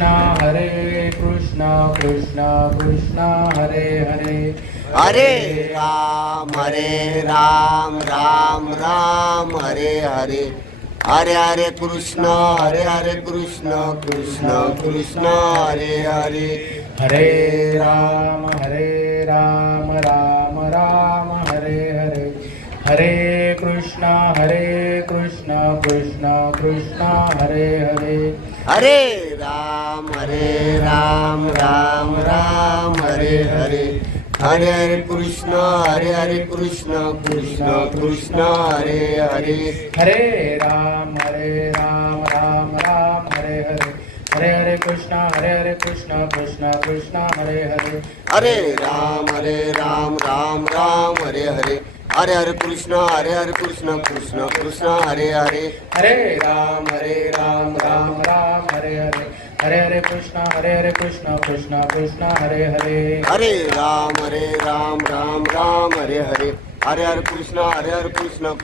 हरे कृष्णा कृष्णा कृष्णा हरे हरे हरे राम राम राम हरे हरे हरे हरे कृष्ण कृष्ण कृष्ण हरे हरे हरे राम राम राम हरे हरे हरे कृष्णा कृष्णा कृष्णा हरे हरे हरे राम राम राम हरे हरे हरे हरे कृष्ण कृष्ण कृष्ण हरे हरे हरे राम राम राम हरे हरे हरे हरे कृष्णा कृष्ण कृष्ण हरे हरे हरे राम राम राम हरे हरे हरे हरे कृष्ण कृष्ण कृष्ण हरे हरे हरे राम राम हरे हरे हरे हरे कृष्णा कृष्ण कृष्ण हरे हरे हरे राम राम राम हरे हरे हरे हरे कृष्ण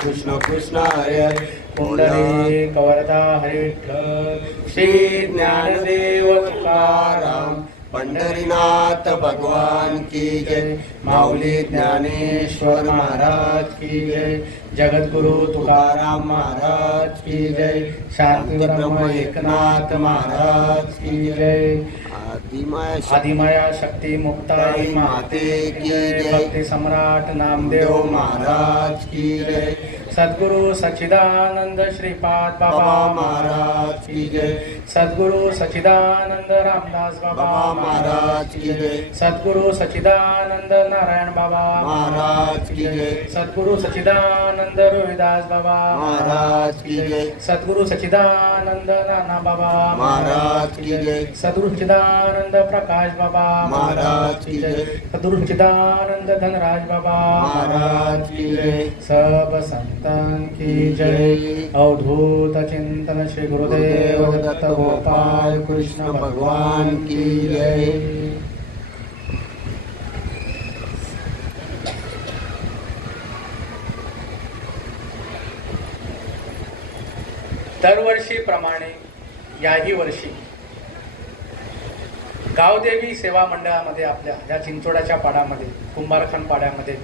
कृष्ण कृष्ण हरे हरे पुंडली कवरदा हरे विठ्ठल श्री ज्ञानदेव तुकाराम पंढरीनाथ भगवान की जय माऊली ज्ञानेश्वर महाराज की जय जगद्गुरु तुकाराम महाराज की जय शांती ब्रह्म एकनाथ महाराज की जय आदिमाया शक्ति मुक्ताई माते की जय भक्ति सम्राट नामदेव महाराज की जय सद्गुरु सच्चिदानंद श्रीपाद बाबा महाराज की जय सद्गुरु सच्चिदानंद रामदास बाबा महाराज की जय सद्गुरु सच्चिदानंद नारायण बाबा महाराज की जय सद्गुरु सच्चिदानंद रोहिदास बाबा महाराज की जय सद्गुरु सच्चिदानंद नाना बाबा महाराज की जय सद्गुरु सच्चिदानंद प्रकाश बाबा महाराज की जय सद्गुरु सच्चिदानंद धनराज बाबा महाराज की जय सब संतन की जय। अवधूत चिंतन श्री गुरुदेव दत्त गोपाल कृष्ण भगवान की जय। दरवर्षीप्रमाणे याही वर्षी गावदेवी सेवा मंडळामध्ये आपल्या या चिंचोड्याच्या पाड्यामध्ये कुंभारखान पाड्यामध्ये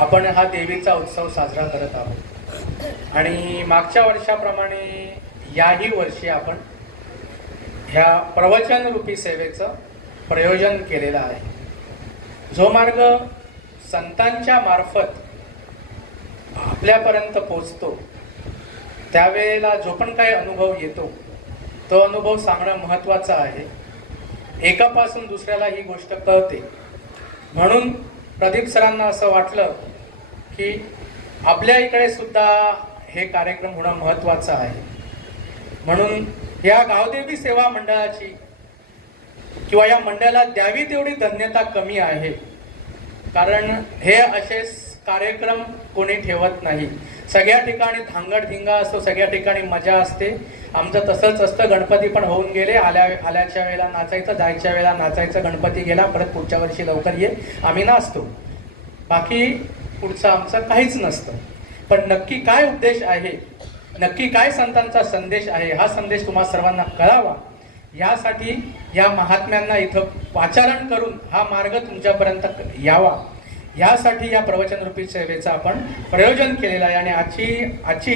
आपण हा देवीचा उत्सव साजरा करत आहोत आणि मागच्या वर्षाप्रमाणे याही वर्षी आपण ह्या प्रवचन रूपी सेवेचं प्रयोजन केलेलं आहे। जो मार्ग संतांच्या मार्फत आपल्यापर्यंत पोचतो त्यावेळेला जो पण काही अनुभव येतो तो अनुभव सांगणं महत्त्वाचं आहे। एकापासून दुसऱ्याला ही गोष्ट कळते म्हणून प्रदीप सरांना असं वाटलं की आपल्या इकडे सुद्धा हे कार्यक्रम होणं महत्त्वाचं आहे। म्हणून या गावदेवी सेवा मंडळाची किंवा या मंडळाला द्यावी तेवढी धन्यता कमी आहे, कारण हे असे कार्यक्रम कोणी ठेवत नाही। सगळ्या ठिकाणी धांगडधिंगा असतो, सगळ्या ठिकाणी मजा असते। आमचं तसंच असतं, गणपती पण होऊन गेले, आल्याच्या वेळेला नाचायचं, जायच्या वेळेला नाचायचं, गणपती गेला परत पुढच्या वर्षी लवकर ये, आम्ही नाचतो, बाकी पुढचं आमचं काहीच नसतं। पण नक्की काय उद्देश आहे, नक्की काय संतांचा संदेश आहे, हा संदेश तुम्हा सर्वांना कळावा यासाठी या महात्म्यांना इथं पाचारण करून हा मार्ग तुमच्यापर्यंत यावा यासाठी या प्रवचन रूपी सेवेचं आपण प्रयोजन केलेलं आहे। आणि आजची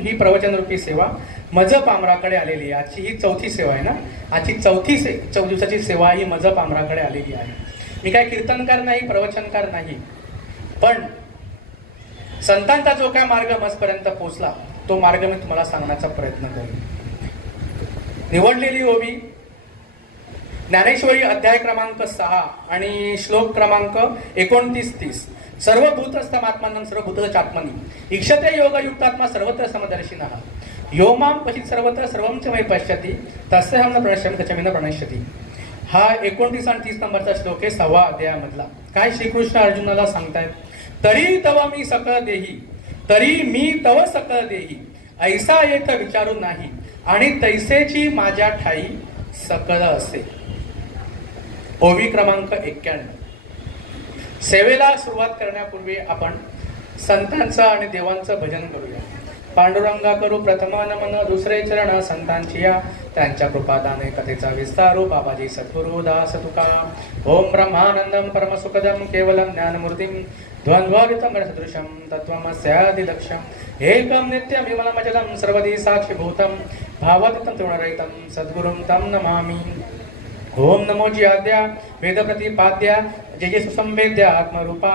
ही प्रवचन रूपी सेवा मजप आमराकडे आलेली आहे। आजची ही चौथी सेवा आहे ना, आजची चौथी दिवसाची सेवा ही मजप आमराकडे आलेली आहे। मी काय कीर्तनकार नाही, प्रवचनकार नाही, पण संतांचा जो काय मार्ग मजपर्यंत पोहोचला तो मार्ग मी तुम्हाला सांगण्याचा प्रयत्न करेन। निवडलेली ओवी ज्ञानेश्वरी अध्याय क्रमांक 6 आणि श्लोक क्रमांक 29-30। सर्वभूतस्थमात्मानं सर्वभूतचात्मनि इक्षते योगयुक्तात्मा सर्वत्र समदर्शिनः यो मां पश्यति सर्वत्र सर्वं च मयि पश्यति तस्यहं न प्रणश्यामि तच्च मे न प्रणश्यति। हा 29 आणि 30 नंबरचा श्लोक आहे 6व्या अध्यायामधला। काय श्रीकृष्ण अर्जुनाला सांगतायत, तरी तव मी सकळ देही, तरी मी तव सकळ देही, ऐसा येथ विचारू नाही आणि तैसेची माझ्या ठाई सकळ असे। ओवी क्रमांक 91। सेवेला सुरुवात करण्यापूर्वी आपण संतांचं आणि देवांचं भजन करूया। पांडुरंगा करू प्रथम नमन, दुसरे चरण संतांची या, त्यांच्या कृपादाने कथेचा विस्तारू बाबाजी सद्गुरु दास तुका. ओम ब्रह्मानंदम परमसुखदम केवलम ज्ञानमूर्तिम द्वंद्वादितम सदृशम तत्त्वमस्यादिलक्ष्यम एकम नित्यम विमलमजलम सर्वदी साक्षीभूतम भावादितं तृणरहितं सद्गुरुं तं नमामि. ओम नमो जी आद्या वेद प्रतिपाद्या जे जे सुसंवेद्या आत्मरूपा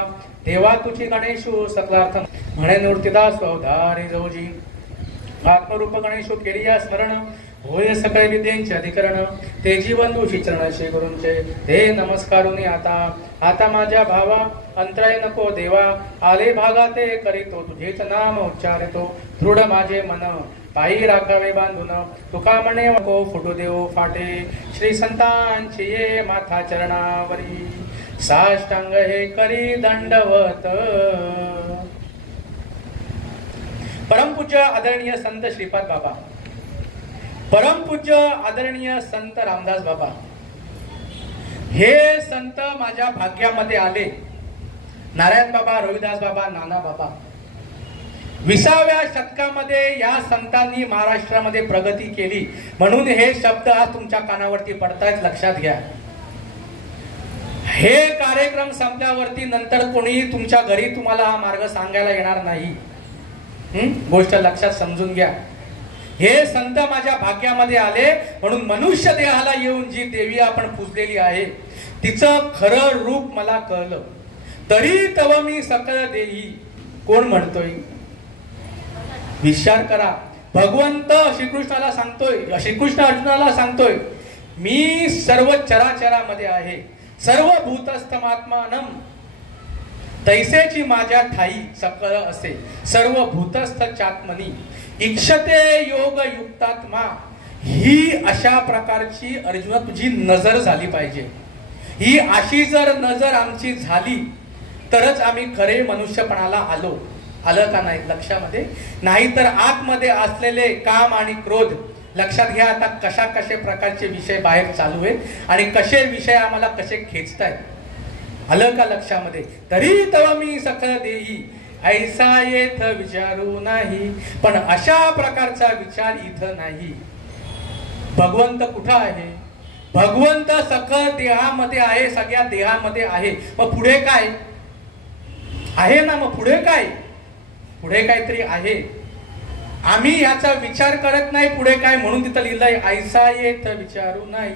देवा तुझी गणेशु सकलार्थम म्हणे मूर्तिदास अवधारी जोजी. आत्मरूप गणेशु केलिया स्मरण होय सकळ विद्येचे अधिकरण, ते जीवन दुषी चरण श्री गुरूंचे हे नमस्कारुनी. आता माझ्या भावा अंतराय नको देवा, आले भागा ते करीतो तुझेच नाम उच्चारितो. दृढ माझे मन पायी राखावे बांधून, तुका म्हणे नको फुटू देऊ फाटे. श्री संतांची ये माथा चरणावरी, साष्टांग हे करी दंडवत. परमपूज्य आदरणीय संत श्रीपाद बाबा, परमपूज्य आदरणीय संत रामदास बाबा, हे संत माझ्या भाग्यामध्ये आले. नारायण बाबा, रविदास बाबा, नाना बाबा. 20व्या शतकामध्ये या संतांनी महाराष्ट्रामध्ये प्रगती केली, म्हणून हे शब्द आज तुमच्या कानावरती पडतायत, लक्षात घ्या. हे कार्यक्रम संपल्यावरती नंतर कोणी तुमच्या घरी तुम्हाला हा मार्ग सांगायला येणार नाही. गोष्ट लक्षात समजून घ्या. हे संत माझ्या भाग्यामध्ये आले, म्हणून मनुष्य देहाला येऊन जी देवी आपण पूजलेली आहे तिचं खरं रूप मला कळलं. तरी तव मी सकळ देही, कोण म्हणतोय? विचार करा. भगवंत श्रीकृष्णाला सांगतोय, श्रीकृष्ण अर्जुनाला सांगतोय, मी सर्व चराचरामध्ये आहे, सर्व भूतस्थमात्मानम तैसेची माझ्या ठाई सकळ असे, सर्व भूतस्थ चात्मनी इक्षते योग युक्तात्मा. ही अशा प्रकारची अर्जुना तुझी नजर झाली पाहिजे. ही अशी जर नजर आमची झाली तरच आम्ही खरे मनुष्यपणाला आलो. आलं का नाही लक्षामध्ये? नाहीतर आतमध्ये असलेले काम आणि क्रोध, लक्षात घ्या. आता कशा प्रकारचे विषय बाहेर चालू आहेत आणि कसे विषय आम्हाला कसे खेचतायत. आलं का लक्षामध्ये? तरी तव मी सकळ देही ऐसा येथ विचारू नाही. पण अशा प्रकारचा विचार इथं नाही. भगवंत कुठं आहे? भगवंत सकळ देहामध्ये आहे, सगळ्या देहामध्ये आहे. मग पुढे काय आहे ना? मग पुढे काय? पुढे काहीतरी आहे. आम्ही याचा विचार करत नाही पुढे काय, म्हणून तिथं लिहिलंय ऐसा येथ विचारू नाही,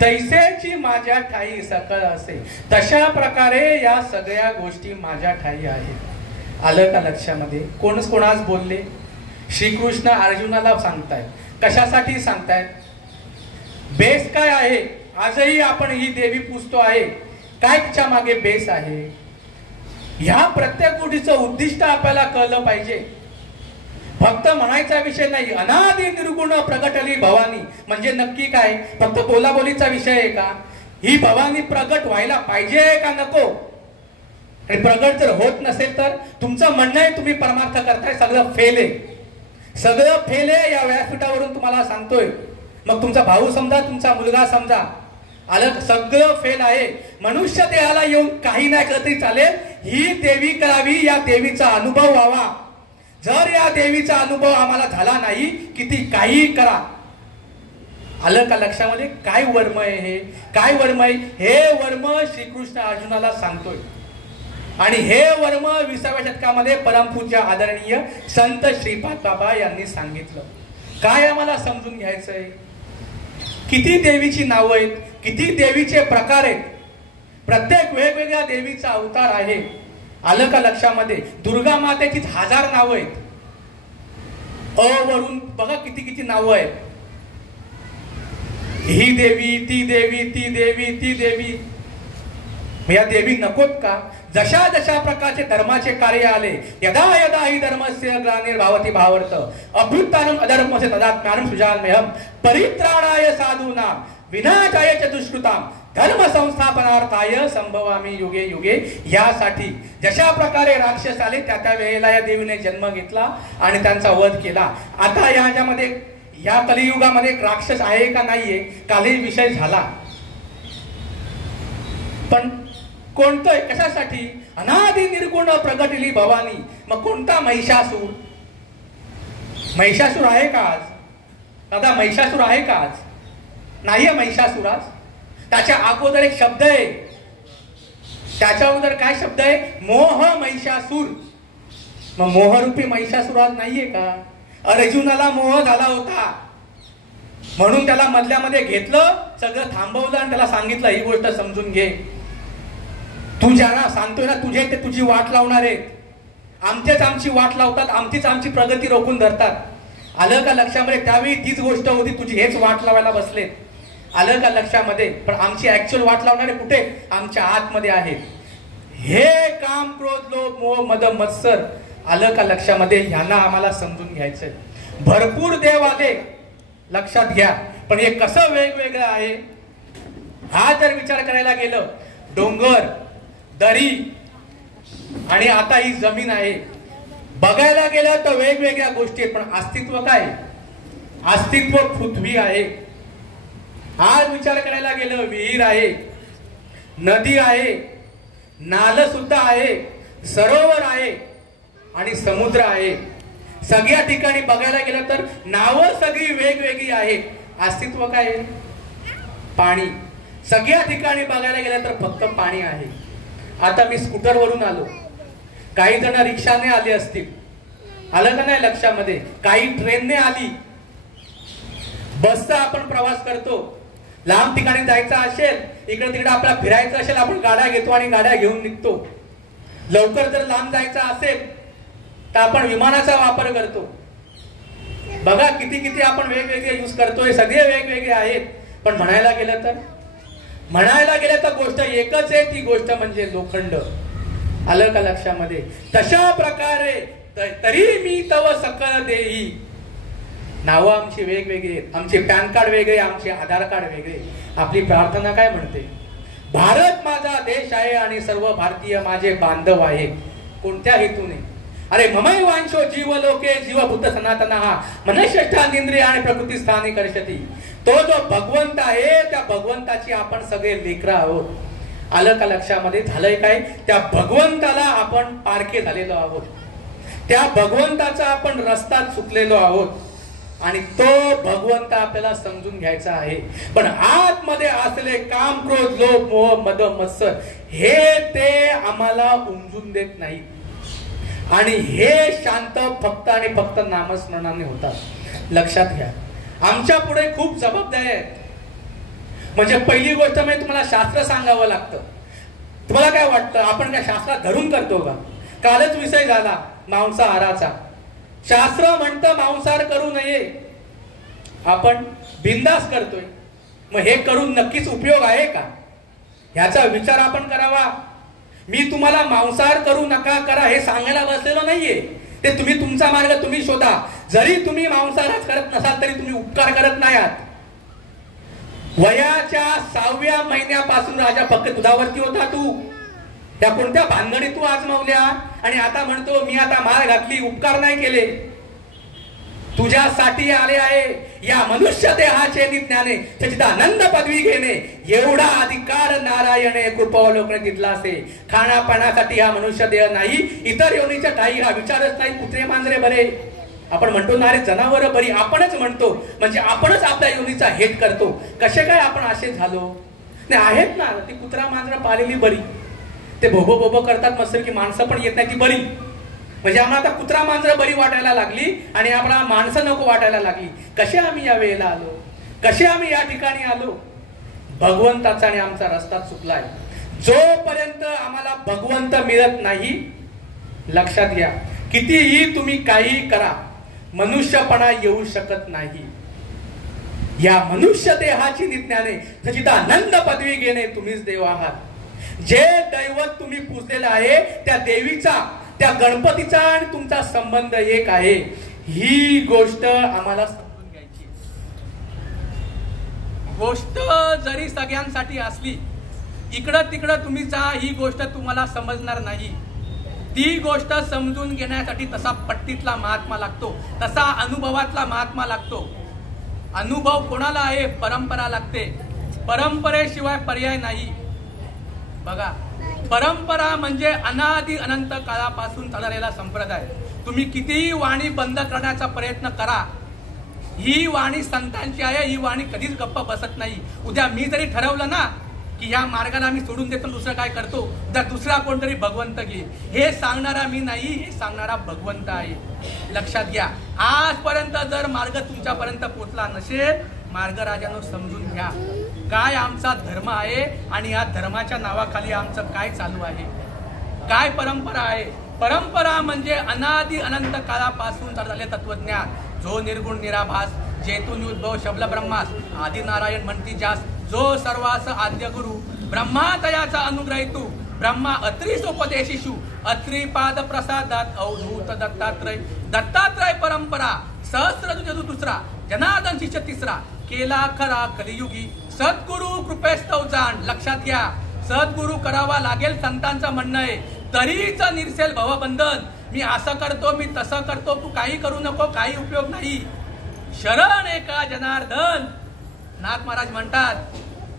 तैसेची माझ्या ठाई सकळ असे. तशा प्रकारे या सगळ्या गोष्टी माझ्या ठाई आहेत. आलं का लक्षामध्ये? कोणास बोलले? श्रीकृष्ण अर्जुनाला सांगतायत. कशासाठी सांगतायत? बेस काय आहे? आजही आपण ही देवी पूजतो आहे, काय तिच्या मागे बेस आहे? ह्या प्रत्येक गोष्टीचं उद्दिष्ट आपल्याला कळलं पाहिजे. फक्त म्हणायचा विषय नाही, अनादि निर्गुण प्रगटली भवानी म्हणजे नक्की काय? फक्त बोलाबोलीचा विषय आहे का? ही भवानी प्रगट व्हायला पाहिजे का नको? आणि प्रगट जर होत नसेल तर तुमचं म्हणणं आहे तुम्ही परमार्थ करताय, सगळं फेल आहे. सगळं फेल आहे या व्यासपीठावरून तुम्हाला सांगतोय. मग तुमचा भाऊ समजा, तुमचा मुलगा समजा, आलं, सगळं फेल आहे. मनुष्य देहाला येऊन काही नाही केलं तरी चालेल. ही देवी करावी, या देवीचा अनुभव व्हावा. जर या देवीचा अनुभव आम्हाला झाला नाही, किती काही करा. आलं का लक्षामध्ये? काय वर्म आहे हे? काय वर्म आहे हे? वर्म श्रीकृष्ण अर्जुनाला सांगतोय. आणि हे वर्म 20व्या शतकामध्ये परमपूज्य आदरणीय संत श्रीपाद बाबा यांनी सांगितलं. काय आम्हाला समजून घ्यायचंय? किती देवीची नावं आहेत, किती देवीचे प्रकार आहेत, प्रत्येक वेगवेगळ्या देवीचा अवतार आहे. आलं का लक्षामध्ये? दुर्गा मातेची 1000 नावं आहेत. अ वरून बघा किती नावं आहेत. ही देवी, ती देवी, ती देवी, ती देवी. या देवी नकोत का? जशा प्रकारचे धर्माचे कार्य आले, यदा यदा ही धर्मस्य ग्लानिर्भवति भावार्थ अभ्युत्थानम अधर्मस्य तदात्म्यानं सृजाम्यहं परित्राणाय साधूनां विनाशाय च दुष्कृतां धर्म संस्थापनार्थाय संभवामी युगे युगे. यासाठी जशा प्रकारे राक्षस आले त्या वेळेला या देवीने जन्म घेतला आणि त्यांचा वध केला. आता याच्यामध्ये या कलियुगामध्ये राक्षस आहे का नाहीये कालही विषय झाला. पण कोणतं, कशासाठी? अनादि निर्गुण प्रगटली भवानी. मग कोणता? महिषासूर. महिषासूर आहे का आज? दादा महिषासूर आहे का आज? नाही आहे महिषासूर आज. त्याच्या अगोदर एक शब्द आहे. त्याच्या अगोदर काय शब्द आहे? मोह महिषासूर. मग मोहरूपी महिषासूर आज नाहीये का? अर्जुनाला मोह झाला होता म्हणून त्याला मधल्यामध्ये घेतलं, सगळं थांबवलं आणि त्याला सांगितलं ही गोष्ट समजून घे. तू ज्यांना सांगतोय ना तुझे ते तुझी वाट लावणार आहेत, आमचेच आमची वाट लावतात, आमचीच आमची प्रगती रोखून धरतात. आलं का लक्षामध्ये? त्यावेळी तीच गोष्ट होती, तुझी हेच वाट लावायला बसले. आलं का लक्षामध्ये? पण आमची ऍक्च्युअल वाट लावणारे कुठे? आमच्या आतमध्ये आहेत. हे काम, क्रोध, लोभ, मोह, मद, मत्सर. आलं का लक्षामध्ये? ह्यांना आम्हाला समजून घ्यायचंय. भरपूर देव आले लक्षात घ्या, पण हे कसं वेगवेगळं आहे हा जर विचार करायला गेलं, डोंगर, दरी आणि आता ही जमीन आहे, बघायला गेलं तर वेगवेगळ्या गोष्टी आहेत, पण अस्तित्व काय? अस्तित्व पृथ्वी आहे. आज विचार करायला गेलं, विहीर आहे, नदी आहे, नाल सुद्धा आहे, सरोवर आहे आणि समुद्र आहे. सगळ्या ठिकाणी बघायला गेलं तर नावं सगळी वेगवेगळी आहेत. अस्तित्व काय आहे? पाणी. सगळ्या ठिकाणी बघायला गेलं तर फक्त पाणी आहे. आता मी स्कूटरवरून आलो, काही जण रिक्षाने आले असतील, आलं का नाही लक्षामध्ये? काही ट्रेनने आली, बसचा आपण प्रवास करतो. लांब ठिकाणी जायचं असेल, इकडे तिकडे आपल्याला फिरायचं असेल, आपण गाड्या घेतो आणि गाड्या घेऊन निघतो. लवकर जर लांब जायचं असेल तर आपण विमानाचा वापर करतो. बघा किती किती आपण वेगवेगळे यूज करतोय, सगळे वेगवेगळे आहेत. पण म्हणायला गेलं तर गोष्ट एकच आहे, ती गोष्ट म्हणजे लोखंड. आलं का लक्षामध्ये? तशा प्रकारे तरी मी तव सकल देई. नावं आमची वेगवेगळी आहेत, आमचे पॅन कार्ड वेगळे, आमचे आधार कार्ड वेगळे. आपली प्रार्थना काय म्हणते? भारत माझा देश आहे आणि सर्व भारतीय माझे बांधव आहेत. कोणत्या हेतूने? अरे ममई वांशो जीव लोके जीवभूत सनातन हा मनश्रेष्ठांद्रिय आणि प्रकृती स्थानी करशती. तो जो भगवंत आहे त्या भगवंताची आपण सगळे लेकरं आहोत. आलं का लक्षामध्ये? झालंय काय? त्या भगवंताला आपण पारखे झालेलो आहोत, त्या भगवंताचा आपण रस्ता चुकलेलो आहोत आणि तो भगवंत आपल्याला समजून घ्यायचा आहे. पण आतमध्ये असले काम, क्रोध, लोभ, मोह, मद, मत्सर हे ते आम्हाला उमजून देत नाही. आणि हे शांत फक्त आणि फक्त नामस्मरणाने होतात. लक्षात घ्या, आमच्या पुढे खूप जबाबदाऱ्या आहेत. म्हणजे पहिली गोष्ट म्हणजे तुम्हाला शास्त्र सांगावं लागतं. तुम्हाला काय वाटतं, आपण काय शास्त्रात धरून करतो का? कालच विषय झाला मांसाहाराचा. शास्त्र म्हणतं मांसाहार करू नये, आपण बिंदास करतोय. मग हे करून नक्कीच उपयोग आहे का? ह्याचा विचार आपण करावा. मी तुम्हाला मांसाहार करू नका करा हे सांगायला बसलेलो नाहीये. ते तुम्ही तुमचा मार्ग तुम्ही शोधा. जरी तुम्ही मांसाहार करत नसाल तरी तुम्ही उपकार करत नाही आहात. वयाच्या 6व्या महिन्यापासून राजा फक्त दुधावरती होता. तू त्या कोणत्या भानगडी तू आजमावल्या आणि आता म्हणतो मी आता माळ घातली, उपकार नाही केले. तुझ्यासाठी आले आहे या मनुष्य देहाचे निज्ञाने सच्चिदानंद पदवी घेणे. एवढा अधिकार नारायणे कृपावलोकने दिला असे. खाण्यापाण्यासाठी हा मनुष्य देह नाही, इतर योनीच्या ठाई हा विचारच नाही. कुत्रे मांजरे बरे, आपण म्हणतो ना रे जनावर बरी, आपणच म्हणतो. म्हणजे आपणच आपल्या योनीचा हेट करतो. कसे काय आपण असे झालो? नाही आहेत ना ती कुत्रा मांजरा पाळलेली बरी. ते भोबो भोबो करतात मस्त की माणसं पण येत नाही ती बरी. म्हणजे आम्हाला आता कुत्रा मांजरं बरी वाटायला लागली आणि आम्हाला माणसं नको वाटायला लागली. कसे आम्ही या वेळेला आलो? कसे आम्ही या ठिकाणी आलो? भगवंताचा आणि आमचा रस्ता चुकलाय. जोपर्यंत आम्हाला भगवंत मिळत नाही, लक्षात घ्या, कितीही तुम्ही काही करा, मनुष्यपणा येऊ शकत नाही. या मनुष्य देहाची निज्ञाने सच्चिदानंद पदवी घेणे तुम्हीच देव आहात. जे दैवत तुम्ही पूजलेलं आहे त्या देवीचा, त्या गणपतीचा आणि तुमचा संबंध एक आहे. ही गोष्ट आम्हाला समजून घ्यायची. गोष्ट जरी सगळ्यांसाठी असली, इकडं तिकडं तुम्ही जा, ही गोष्ट तुम्हाला समजणार नाही. ती गोष्ट समजून घेण्यासाठी तसा पट्टीतला महात्मा लागतो, तसा अनुभवातला महात्मा लागतो. अनुभव कोणाला आहे? परंपरा लागते. परंपरेशिवाय पर्याय नाही. बघा, परंपरा म्हणजे अनादि अनंत काळापासून चाललेला संप्रदाय. तुम्ही कितीही वाणी बंद करण्याचा प्रयत्न करा, ही वाणी संतांची आहे, ही वाणी कधीच गप्प बसत नाही. उद्या मी जरी ठरवलं ना की या मार्गाला मी सोडून देतो, दुसरं काय करतो, उद्या दुसरा कोणतरी भगवंत घे, हे सांगणारा मी नाही, हे सांगणारा भगवंत आहे. लक्षात घ्या. आजपर्यंत जर मार्ग तुमच्यापर्यंत पोहोचला नसेल, मार्गराजांनो समजून घ्या काय आमचा धर्म आहे आणि या धर्माच्या नावाखाली आमचं काय चालू आहे, काय परंपरा आहे. परंपरा म्हणजे अनादि अनंत काळापासून झालेले तत्वज्ञान, जो निर्गुण निराभास, जेतून उद्भव शब्द ब्रह्मास, आदि नारायण म्हणती जास, जो सर्वास आद्य गुरु, ब्रह्मा तयाचा अनुग्रहितू, ब्रह्मा अत्रिसोपदेशिषु, अत्रिपाद प्रसादात अवधूत दत्तात्रय, दत्तात्रय परंपरा, सहस्र दुसरा, जनार्दन शिष्य तिसरा, केला खरा कलियुगी, सद्गुरु कृपेस्तव जाण. लक्षात घ्या, सद्गुरु करावा लागेल, संतांचं म्हणणं आहे, तरीच निरसेल भवबंधन. मी असं करतो, मी तसं करतो, तू काही करू नको, काही उपयोग नाही. शरण एका जनार्दन. नाथ महाराज म्हणतात,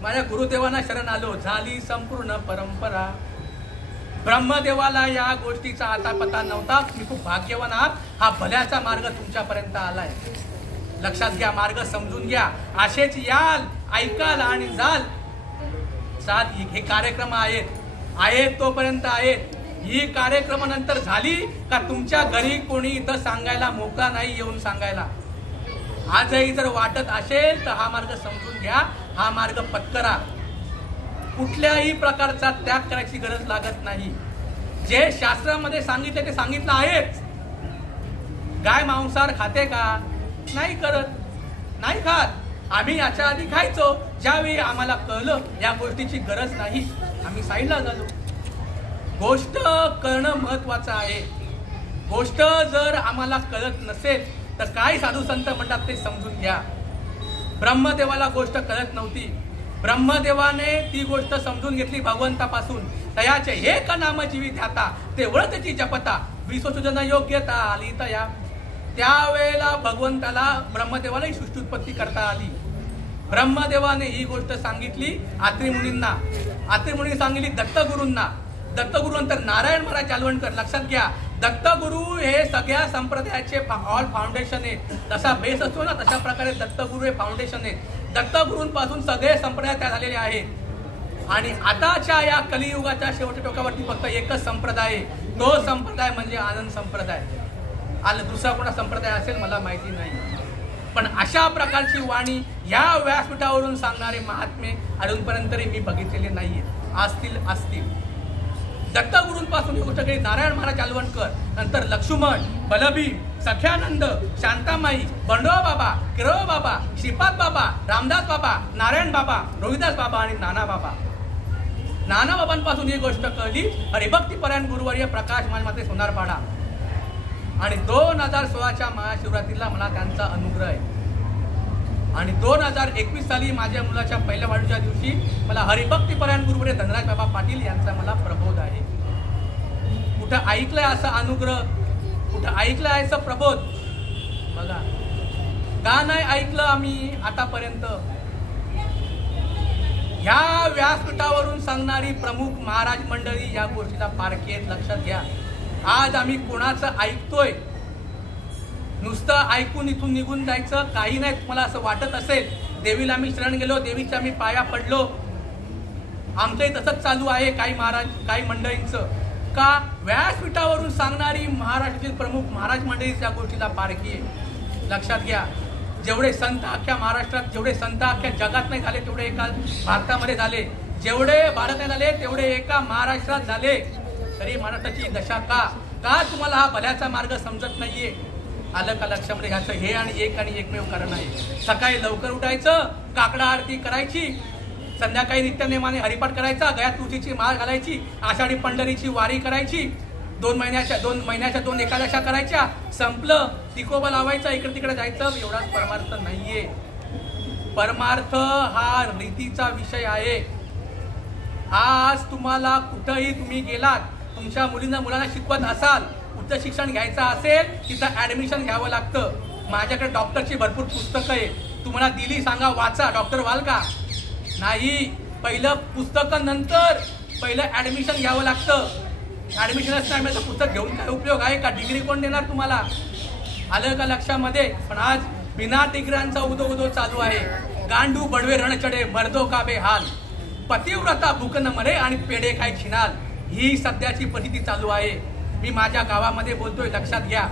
माझ्या गुरुदेवांना शरण आलो, झाली संपूर्ण परंपरा. ब्रह्मदेवाला या गोष्टीचा आता पता नव्हता. मी खूप भाग्यवान आहात, हा भल्याचा मार्ग तुमच्यापर्यंत आलाय. लक्षात घ्या, मार्ग समजून घ्या. असेच याल, ऐकाल आणि जाल. साथ हे कार्यक्रम आहेत तोपर्यंत आहेत. ही कार्यक्रम नंतर झाली का तुमच्या घरी कोणी इथं सांगायला मोकळा नाही येऊन सांगायला. आजही जर वाटत असेल तर हा मार्ग समजून घ्या, हा मार्ग पत्करा. कुठल्याही प्रकारचा त्याग करायची गरज लागत नाही. जे शास्त्रामध्ये सांगितले ते सांगितलं आहेच. गाय मांसाहार खाते का? नाही करत, नाही खात. आम्ही याच्या आधी खायचो, ज्यावेळी आम्हाला कळलं या गोष्टीची गरज नाही, आम्ही साईडला झालो. गोष्ट करणं महत्वाचं आहे. गोष्ट जर आम्हाला कळत नसेल तर काय साधू संत म्हणतात ते समजून घ्या. ब्रह्मदेवाला गोष्ट कळत नव्हती, ब्रह्मदेवाने ती गोष्ट समजून घेतली भगवंतापासून. तयाचे हे का नाम जीवी ध्याता, ते त्याची जपता, विश्वसृजन योग्यता आली तया. त्यावेळेला भगवंताला ब्रह्मदेवाला ही सृष्टी उत्पत्ती करता आली. ब्रह्मदेवाने ही गोष्ट सांगितली आत्री मुनींना, आत्री मुनी सांगितली दत्तगुरूंना, दत्तगुरू नंतर नारायण महाराज जालवणकर. लक्षात घ्या, दत्तगुरू हे सगळ्या संप्रदायाचे ऑल फाउंडेशन आहे. जसा बेस असतो ना तशा प्रकारे दत्तगुरू हे फाउंडेशन आहे. दत्तगुरूंपासून सगळे संप्रदाय तयार झालेले आहेत. आणि आताच्या या कलियुगाच्या शेवटच्या टोकावरती फक्त एकच संप्रदाय आहे, तो संप्रदाय म्हणजे आनंद संप्रदाय. आलं दुसरा कोणता संप्रदाय असेल मला माहिती नाही, पण अशा प्रकारची वाणी या व्यासपीठावरून सांगणारे महात्मे अजूनपर्यंत मी बघितलेले नाहीये. असतील. दत्तगुरूंपासून ही गोष्ट केली नारायण महाराज जालवणकर, नंतर लक्ष्मण, बलभीम, सख्यानंद, शांतामाई, बंडोबा बाबा, किरोबा बाबा, श्रीपाद बाबा, रामदास बाबा, नारायण बाबा, रोहिदास बाबा आणि नाना बाबा. नाना बाबांपासून ही गोष्ट कळली. हरिभक्तीपरायण गुरुवर्य प्रकाश माते सोनारपाडा. आणि 2016च्या महाशिवरात्रीला मला त्यांचा अनुग्रह आहे. आणि 2021 साली माझ्या मुलाच्या पहिल्या वाढीच्या दिवशी मला हरिभक्तीपरायण गुरुवर्य धनराज बाबा पाटील यांचा मला प्रबोध आहे. कुठं ऐकलंय असा अनुग्रह, कुठं ऐकलंय असं प्रबोध? बघा, का नाही ऐकलं आम्ही आतापर्यंत? ह्या व्यासपीठावरून सांगणारी प्रमुख महाराज मंडळी या गोष्टीला पारखी आहेत. लक्षात घ्या, आज आम्ही कोणाचं ऐकतोय, नुसतं ऐकून इथून निघून जायचं काही नाही. तुम्हाला असं वाटत असेल देवीला आम्ही शरण गेलो, देवीच्या आम्ही पाया पडलो, आमचंही तसंच चालू आहे काही महाराज काही मंडळींचं. का? व्यासपीठावरून सांगणारी महाराष्ट्रातील प्रमुख महाराज मंडळी त्या गोष्टीला पारखी आहे. लक्षात घ्या, जेवढे संत अख्ख्या महाराष्ट्रात, जेवढे संत अख्ख्या जगात नाही झाले तेवढे एका भारतामध्ये झाले, जेवढे भारत नाही झाले तेवढे एका महाराष्ट्रात झाले. तरी महाराष्ट्राची दशा का तुम्हाला हा भल्याचा मार्ग समजत नाहीये? आलं का लक्षामध्ये? ह्याचं हे आणि एकमेव कारण आहे. सकाळी लवकर उठायचं, काकडा आरती करायची, संध्याकाळी नित्यनेमाने हरिपाठ करायचा, गळ्यात तुळशीची माळ घालायची, आषाढी पंढरीची वारी करायची, 2 महिन्याच्या 2 एकादशा करायच्या, संपलं. तिकोबा लावायचा, इकडे तिकडे जायचं, एवढाच परमार्थ नाहीये. परमार्थ हा रीतीचा विषय आहे. आज तुम्हाला कुठंही तुम्ही गेलात, तुमच्या मुलांना शिकवत असाल, उच्च शिक्षण घ्यायचं असेल तिथं ऍडमिशन घ्यावं लागतं. माझ्याकडे डॉक्टरची भरपूर पुस्तकं आहे, तुम्हाला दिली सांगा वाचा, डॉक्टर व्हाल का? नाही. पहिलं पुस्तकं, नंतर पहिलं ऍडमिशन घ्यावं लागतं. ऍडमिशनच नाही मिळालं पुस्तक घेऊन काय उपयोग आहे का? डिग्री कोण देणार तुम्हाला? आलं का लक्षामध्ये? पण आज बिना डिग्र्यांचा उदो उदो चालू आहे. गांडू बडवे रण चढे मर्दो का बेहाल, पतिव्रता भूक न मरे आणि पेढे काय छिनाल, ही सध्याची परिस्थिती चालू आहे. मी माझ्या गावामध्ये बोलतोय, लक्षात घ्या.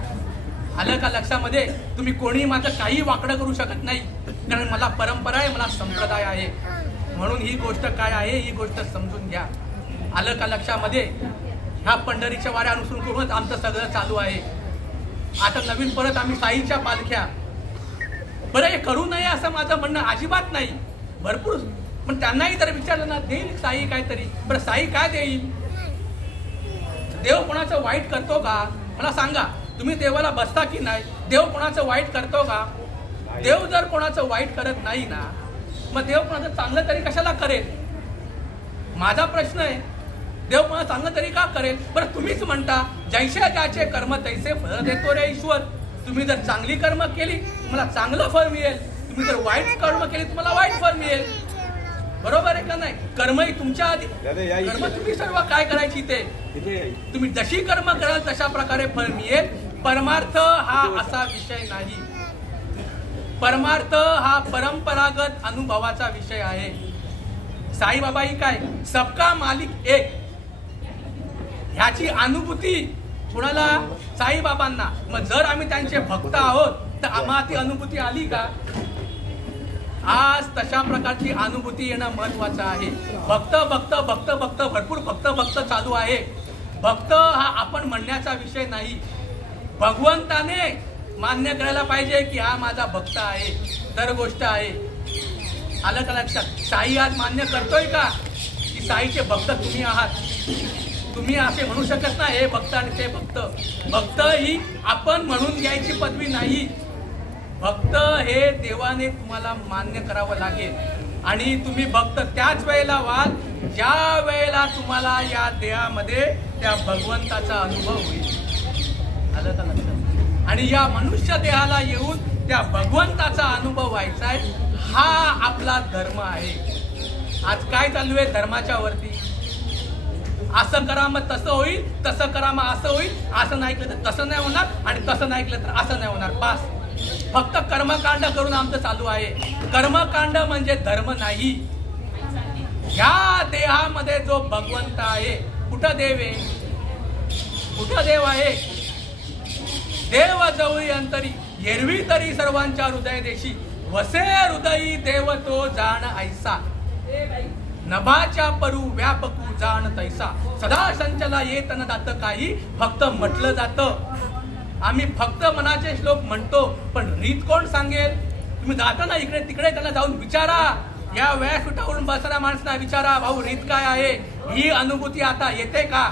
आलं का लक्षामध्ये? तुम्ही कोणी माझं काही वाकडं करू शकत नाही, कारण मला परंपरा आहे, मला संप्रदाय आहे. म्हणून ही गोष्ट काय आहे ही गोष्ट समजून घ्या. आलं का लक्षामध्ये? ह्या पंढरीच्या वाऱ्या अनुसरून करूनच आमचं सगळं चालू आहे. आता नवीन परत आम्ही साईच्या पालख्या. बरं हे करू नये असं माझं म्हणणं अजिबात नाही, भरपूर. पण त्यांनाही जर विचारलं ना, देईल साई काहीतरी. बरं साई काय देईल? देव कोणाचं वाईट करतो का? मला सांगा. तुम्ही देवाला बसता की नाही? देव कोणाचं वाईट करतो का? देव जर कोणाचं वाईट करत नाही ना, मग देव कोणाचं चांगलं तरी कशाला करेल? माझा प्रश्न आहे, देव कोणा चांगलं तरी का करेल? बरं तुम्हीच म्हणता जैसे ज्याचे कर्म तैसे फळ देतो रे ईश्वर. तुम्ही जर चांगली कर्म केली तुम्हाला चांगलं फळ मिळेल, तुम्ही जर वाईट कर्म केली तुम्हाला वाईट फळ मिळेल. बरोबर आहे का नाही? कर्म ही तुमच्या आधी. कर्म तुम्ही सर्व काय करायची ते तुम्ही जशी कर्म कराल तशा प्रकारे फळ मिळेल. परमार्थ हा असा विषय नाही. परमार्थ हा परंपरागत अनुभवाचा विषय आहे. साईबाबा ही काय? सबका मालिक एक, ह्याची अनुभूती कुणाला? साईबाबांना. मग जर आम्ही त्यांचे भक्त आहोत तर आम्हाला ती अनुभूती आली का? आज तशा प्रकारची अनुभूती येणं महत्वाचं आहे. भक्त भक्त भक्त भक्त भरपूर भक्त भक्त चालू आहे. भक्त हा आपण म्हणण्याचा विषय नाही, भगवंताने मान्य करायला पाहिजे की हा माझा भक्त आहे, तर गोष्ट आहे. आलं का लक्षात? साई आज मान्य करतोय का की साईचे भक्त तुम्ही आहात? तुम्ही असे म्हणू शकत ना हे भक्त आणि ते भक्त. भक्त ही आपण म्हणून घ्यायची पदवी नाही. भक्त हे देवाने तुम्हाला मान्य करावं लागेल. आणि तुम्ही भक्त त्याच वेळेला व्हाल ज्या वेळेला तुम्हाला या देहामध्ये त्या भगवंताचा अनुभव होईल. आलं का लक्षात? आणि या मनुष्य देहाला येऊन त्या भगवंताचा अनुभव व्हायचा आहे, हा आपला धर्म आहे. आज काय चालू आहे धर्माच्या वरती? असं करा मग तसं होईल, तसं करा मग असं होईल, असं नाही ऐकलं तर तसं नाही होणार, आणि तसं नाही ऐकलं तर असं नाही होणार. पास फक्त कर्मकांड करून आमचं चालू आहे. कर्मकांड म्हणजे धर्म नाही. ह्या देहामध्ये जो भगवंत आहे, कुठं देव आहे? कुठं देव आहे? देव जवळी अंतरी एरवी तरी सर्वांच्या हृदय देशी, वसे हृदयी देव तो जाण ऐसा, नभाच्या परू व्यापकू जाण तैसा, सदा संचला येत न जात काही, फक्त म्हटलं जातं. आम्ही फक्त मनाचे श्लोक म्हणतो, पण रीत कोण सांगेल? तुम्ही जाता ना इकडे तिकडे, त्यांना जाऊन विचारा. या व्यासपीठावरून बसणाऱ्या माणसांना विचारा, भाऊ रीत काय आहे? ही अनुभूती आता येते का?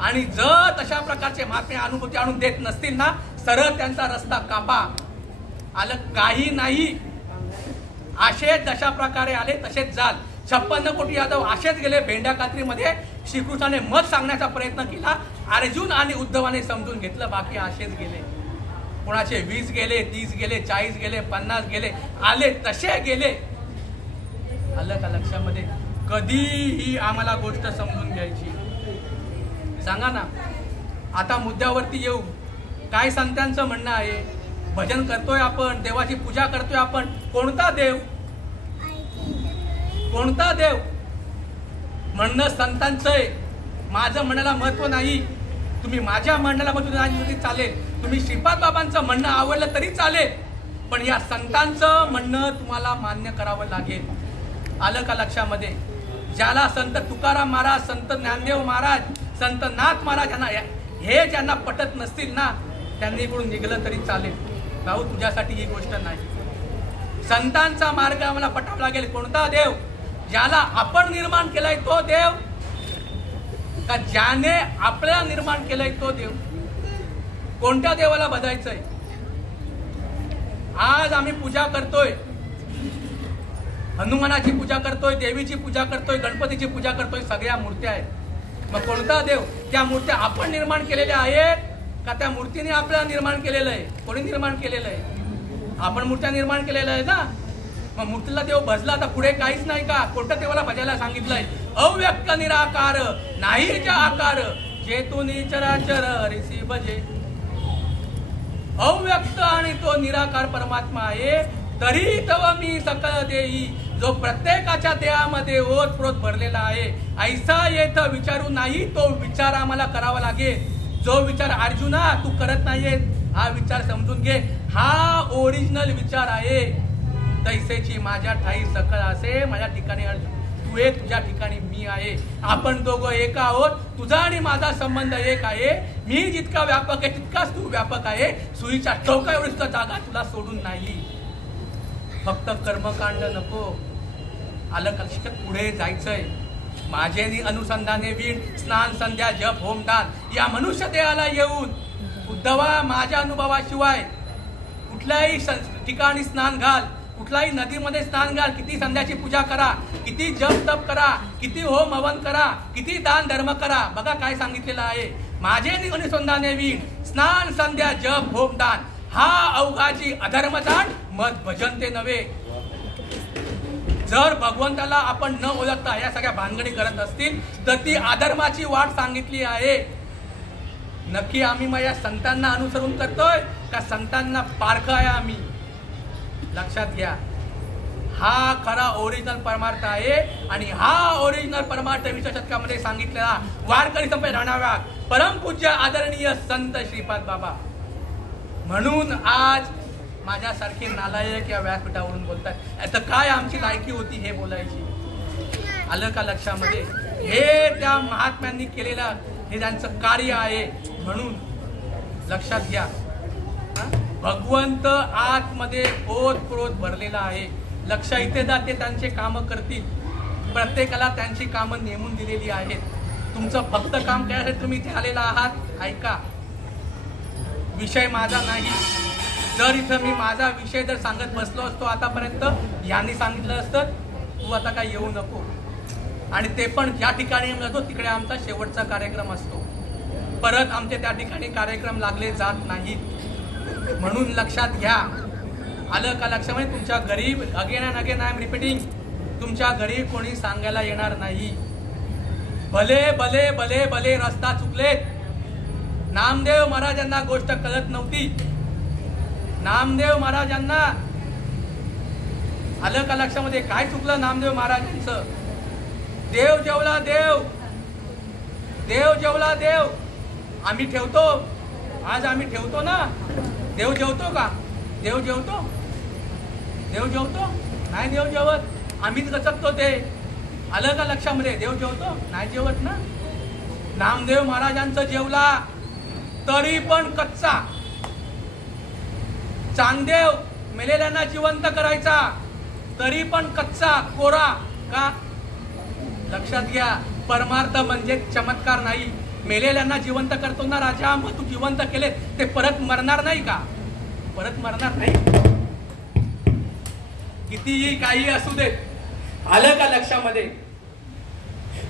आणि जर तशा प्रकारचे महात्मे अनुभूती आणून देत नसतील ना, सरळ त्यांचा रस्ता कापा. आलं काही नाही. असेच जशा प्रकारे आले तसेच जाल. 56 कोटी यादव असेच गेले भेंड्या कात्रीमध्ये. श्रीकृष्णाने मत सांगण्याचा प्रयत्न केला, अर्जुन आणि उद्धवाने समजून घेतलं, बाकी असेच गेले. कोणाचे 20 गेले, 30 गेले, 40 गेले, 50 गेले, आले तसे गेले. आलं का लक्षामध्ये? कधीही आम्हाला गोष्ट समजून घ्यायची. सांगा ना. आता मुद्द्यावरती येऊ. काय संतांचं म्हणणं आहे? भजन करतोय आपण, देवाची पूजा करतोय आपण. कोणता देव? कोणता देव? म्हणणं संतांचं आहे. माझं म्हणण्याला महत्व नाही. तुम्ही माझ्या म्हणण्याला महत्व नाही चालेल. तुम्ही श्रीपाद बाबांचं म्हणणं आवडलं तरी चालेल, पण या संतांचं म्हणणं तुम्हाला मान्य करावं लागेल. आलं का लक्षामध्ये? ज्याला संत तुकाराम महाराज, संत ज्ञानदेव महाराज, संत नाथ महाराज यांना हे ज्यांना पटत नसतील ना, त्यांनी इकडून निघलं तरी चालेल. भाऊ तुझ्यासाठी ही गोष्ट नाही. संतांचा मार्ग आम्हाला पटावा लागेल. कोणता देव? ज्याला आपण निर्माण केलाय तो देव, का ज्याने आपल्याला निर्माण केलंय तो देव? कोणत्या देवाला बजायचंय? आज आम्ही पूजा करतोय, हनुमानाची पूजा करतोय, देवीची पूजा करतोय, गणपतीची पूजा करतोय, सगळ्या मूर्त्या आहेत. मग कोणता देव? त्या मूर्त्या आपण निर्माण केलेल्या आहेत का त्या मूर्तीने आपल्याला निर्माण केलेलं आहे? कोणी निर्माण केलेलं आहे? आपण मूर्त्या निर्माण केलेल्या आहे ना. मग मूर्तीला देव भजला तर पुढे काहीच नाही का? कोणत्या देवाला भजायला सांगितलंय? अव्यक्त निराकार नाही ज्या आकार, जेतुनी चराचर हरिसी भजे. अव्यक्त आणि तो निराकार परमात्मा आहे. तरी तव मी सकळ देई, जो प्रत्येकाच्या देहामध्ये ओतप्रोत भरलेला आहे. ऐसा येथ विचारू नाही, तो विचार आम्हाला करावा लागेल. जो विचार अर्जुना तू करत नाहीये, हा विचार समजून घे. हा ओरिजिनल विचार आहे. तैसेची माझ्या ठाई सकळ असे, माझ्या ठिकाणी तू आहे, तुझ्या ठिकाणी मी आहे. आपण दोघं एक आहोत. तुझा आणि माझा संबंध एक आहे. मी जितका व्यापक आहे तितकाच तू व्यापक आहे. सुईच्या चौका एवढी सुद्धा जागा तुला सोडून नाही. फक्त कर्मकांड नको, आलं का लक्षात? पुढे जायचंय. माझे अनुसंधाने वीण स्नान संध्या जप होमदान या मनुष्य देहाला येऊन उद्धवा माझ्या अनुभवाशिवाय कुठल्याही ठिकाणी स्नान घाल, कुठल्याही नदीमध्ये स्नान घाल, किती संध्याची पूजा करा, किती जप तप करा, किती होम हवन करा, किती दान धर्म करा. बघा काय सांगितलेलं आहे. माझे अनुसंधाने वीण स्नान संध्या जप होमदान हा अवघाची अधर्मदान मत भजनते नव्हे. जर भगवंताला आपण न ओळखता या सगळ्या भानगडी करत असतील तर ती अधर्माची वाट सांगितली आहे. नक्की आम्ही मग या संतांना अनुसरून करतोय का संतांना पारखं आहे आम्ही? लक्षात घ्या. हा खरा ओरिजिनल परमार्थ आहे. आणि हा ओरिजिनल परमार्थ 20व्या शतकामध्ये सांगितलेला वारकरी संप्रदाय राहणारा परमपूज्य आदरणीय संत श्रीपाद बाबा. म्हणून आज माझ्यासारखे नालायक या व्यासपीठावरून बोलतात. आता काय आमची लायकी होती हे बोलायची? आलं का लक्षामध्ये? हे त्या महात्म्यांनी केलेलं हे त्यांचं कार्य आहे. म्हणून लक्षात घ्या, भगवंत आतमध्ये ओतप्रोत भरलेला आहे. लक्ष इथे जाते त्यांचे कामं करतील. प्रत्येकाला त्यांची कामं नेमून दिलेली आहेत. तुमचं फक्त काम काय आहे? तुम्ही इथे आलेला आहात. ऐका, विषय माझा नाही. जर इथं मी माझा विषय जर सांगत बसलो असतो आतापर्यंत, यांनी सांगितलं असतं तू आता काय येऊ नको. आणि ते पण ज्या ठिकाणी जातो तिकडे आमचा शेवटचा कार्यक्रम असतो. परत आमचे त्या ठिकाणी कार्यक्रम लागले जात नाहीत. म्हणून लक्षात घ्या. आलं का लक्षामध्ये? तुमच्या घरी again and again I am repeating, तुमच्या घरी कोणी सांगायला येणार नाही. भले भले भले भले रस्ता चुकलेत. नामदेव महाराजांना गोष्ट कळत नव्हती. नामदेव महाराजांना आलं का लक्षामध्ये? काय चुकलं नामदेव महाराजांचं? देव जेवला देव, देव जेवला देव. आम्ही ठेवतो, आज आम्ही ठेवतो ना. देव जेवतो का? देव जेवतो? देव जेवतो? नाही देव जेवत. आम्हीच गचकतो ते. आलं का लक्षामध्ये? देव जेवतो? नाही जेवत ना. नामदेव महाराजांचं जेवला तरी पण कच्चा. चांगदेव मेलेल्यांना जिवंत करायचा तरी पण कच्चा कोरा. का? लक्षात घ्या, परमार्थ म्हणजे चमत्कार नाही. मेलेल्यांना जिवंत करतो ना राजा, मग तू जिवंत केले ते परत मरणार नाही का? परत मरणार नाही. कितीही काही असू देत. आलं का लक्षामध्ये?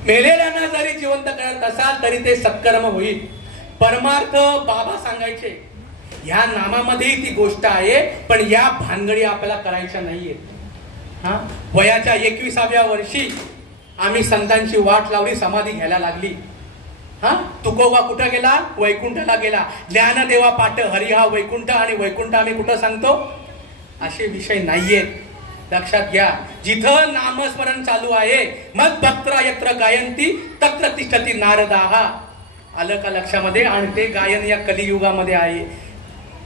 मेलेल्यांना जरी जिवंत करत असाल तरी ते सत्कर्म होईल. परमार्थ बाबा सांगायचे. ह्या नामामध्ये ती गोष्ट आहे, पण या भानगडी आपल्याला करायच्या नाहीये. हा, वयाच्या 21व्या वर्षी आम्ही संतांची वाट लावली, समाधी घ्यायला लागली. हा, तुकोबा कुठं गेला? वैकुंठाला गेला. ज्ञानदेवा पाठ हरी हा वैकुंठ, आणि वैकुंठ आम्ही कुठं सांगतो? असे विषय नाहीयेत. लक्षात घ्या. जिथं नामस्मरण चालू आहे, मग भक्त्रा यत्र गायंती तत्र तिष्ठती नारदाः. आलं का लक्षामध्ये? आणि ते गायन या कलियुगामध्ये आहे.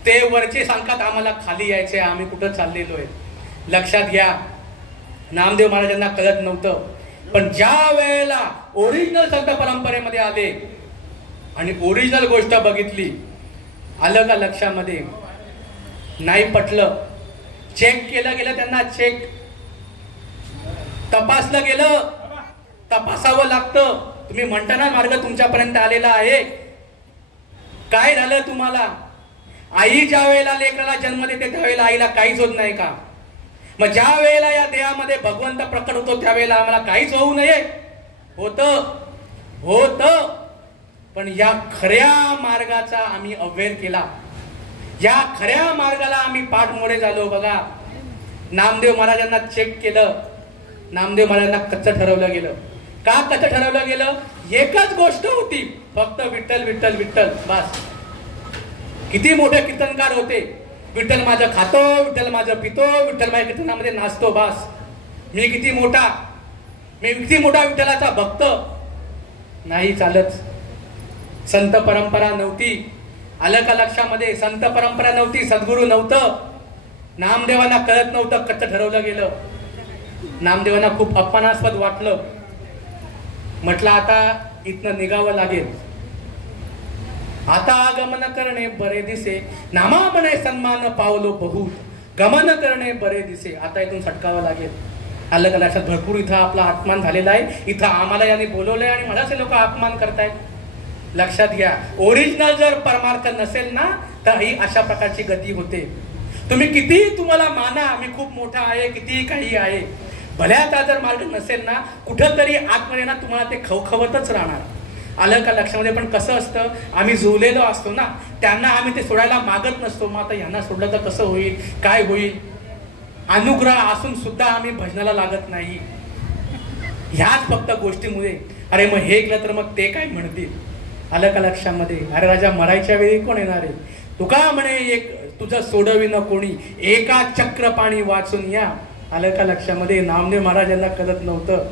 ते वरचे सांगतात आम्हाला खाली यायचे, आम्ही कुठं चाललेलो आहे. लक्षात घ्या. नामदेव महाराजांना कळत नव्हतं, पण ज्या वेळेला ओरिजिनल संत परंपरेमध्ये आले आणि ओरिजिनल गोष्ट बघितली, आलं का लक्षामध्ये? नाही पटलं. चेक केलं गेलं त्यांना. चेक तपासलं गेलं. तपासावं लागतं. तुम्ही म्हणता ना मार्ग तुमच्यापर्यंत आलेला आहे. काय झालं तुम्हाला? आई ज्या वेळेला लेकराला जन्म देते त्यावेळेला आईला काहीच होत नाही का? मग ज्या वेळेला या देहामध्ये भगवंत प्रकट होतो त्यावेळेला आम्हाला काहीच होऊ नये? होत. पण या खऱ्या मार्गाचा आम्ही अवहेर केला. या खऱ्या मार्गाला आम्ही पाठमोडे झालो. बघा, नामदेव महाराजांना चेक केलं. नामदेव महाराजांना कच्चं ठरवलं गेलं. का कसं ठरवलं गेलं? एकच गोष्ट होती, फक्त विठ्ठल विठ्ठल विठ्ठल, बस. किती मोठे कीर्तनकार होते, विठ्ठल माझं खातो, विठ्ठल माझं पितो, विठ्ठल माझ्या कीर्तनामध्ये नाचतो, बस. मी किती मोठा विठ्ठलाचा भक्त. नाही चालत. संत परंपरा नव्हती. आलं का लक्षामध्ये? संत परंपरा नव्हती, सद्गुरू नव्हतं. नामदेवांना कळत नव्हतं कसं ठरवलं गेलं. नामदेवांना खूप अपमानास्पद वाटलं. म्हटलं आता इथनं निघावं लागेल. आता आगमन करणे बरे दिसे, नामा म्हणे सन्मान पावलो बहुत, गमन करणे बरे दिसे. आता इथून सटकावं लागेल. आलं का लक्षात? भरपूर इथं आपला अपमान झालेला आहे. इथं आम्हाला यांनी बोलवलंय आणि मलाच लोक अपमान करतायत. लक्षात घ्या, ओरिजिनल जर परमार्थ नसेल ना तर ही अशा प्रकारची गती होते. तुम्ही किती तुम्हाला माना मी खूप मोठा आहे, किती काही आहे, भल्याचा जर मार्ग नसेल ना कुठंतरी आतमध्ये ना तुम्हाला ते खवखवतच राहणार. आलं का लक्षामध्ये? पण कसं असतं, आम्ही जुळलेलो असतो ना, त्यांना आम्ही ते सोडायला मागत नसतो. मग आता यांना सोडलं तर कसं होईल, काय होईल? अनुग्रह असून सुद्धा आम्ही भजनाला लागत नाही. ह्याच फक्त गोष्टीमुळे. अरे मग हे केलं तर मग ते काय म्हणतील. आलं का लक्षामध्ये? अरे राजा मरायच्या वेळी कोण येणार आहे? तुका म्हणे एक तुझं सोडविन कोणी, एका चक्र पाणी वाचून या. आलं का लक्षामध्ये? नामदेव महाराजांना कळत नव्हतं.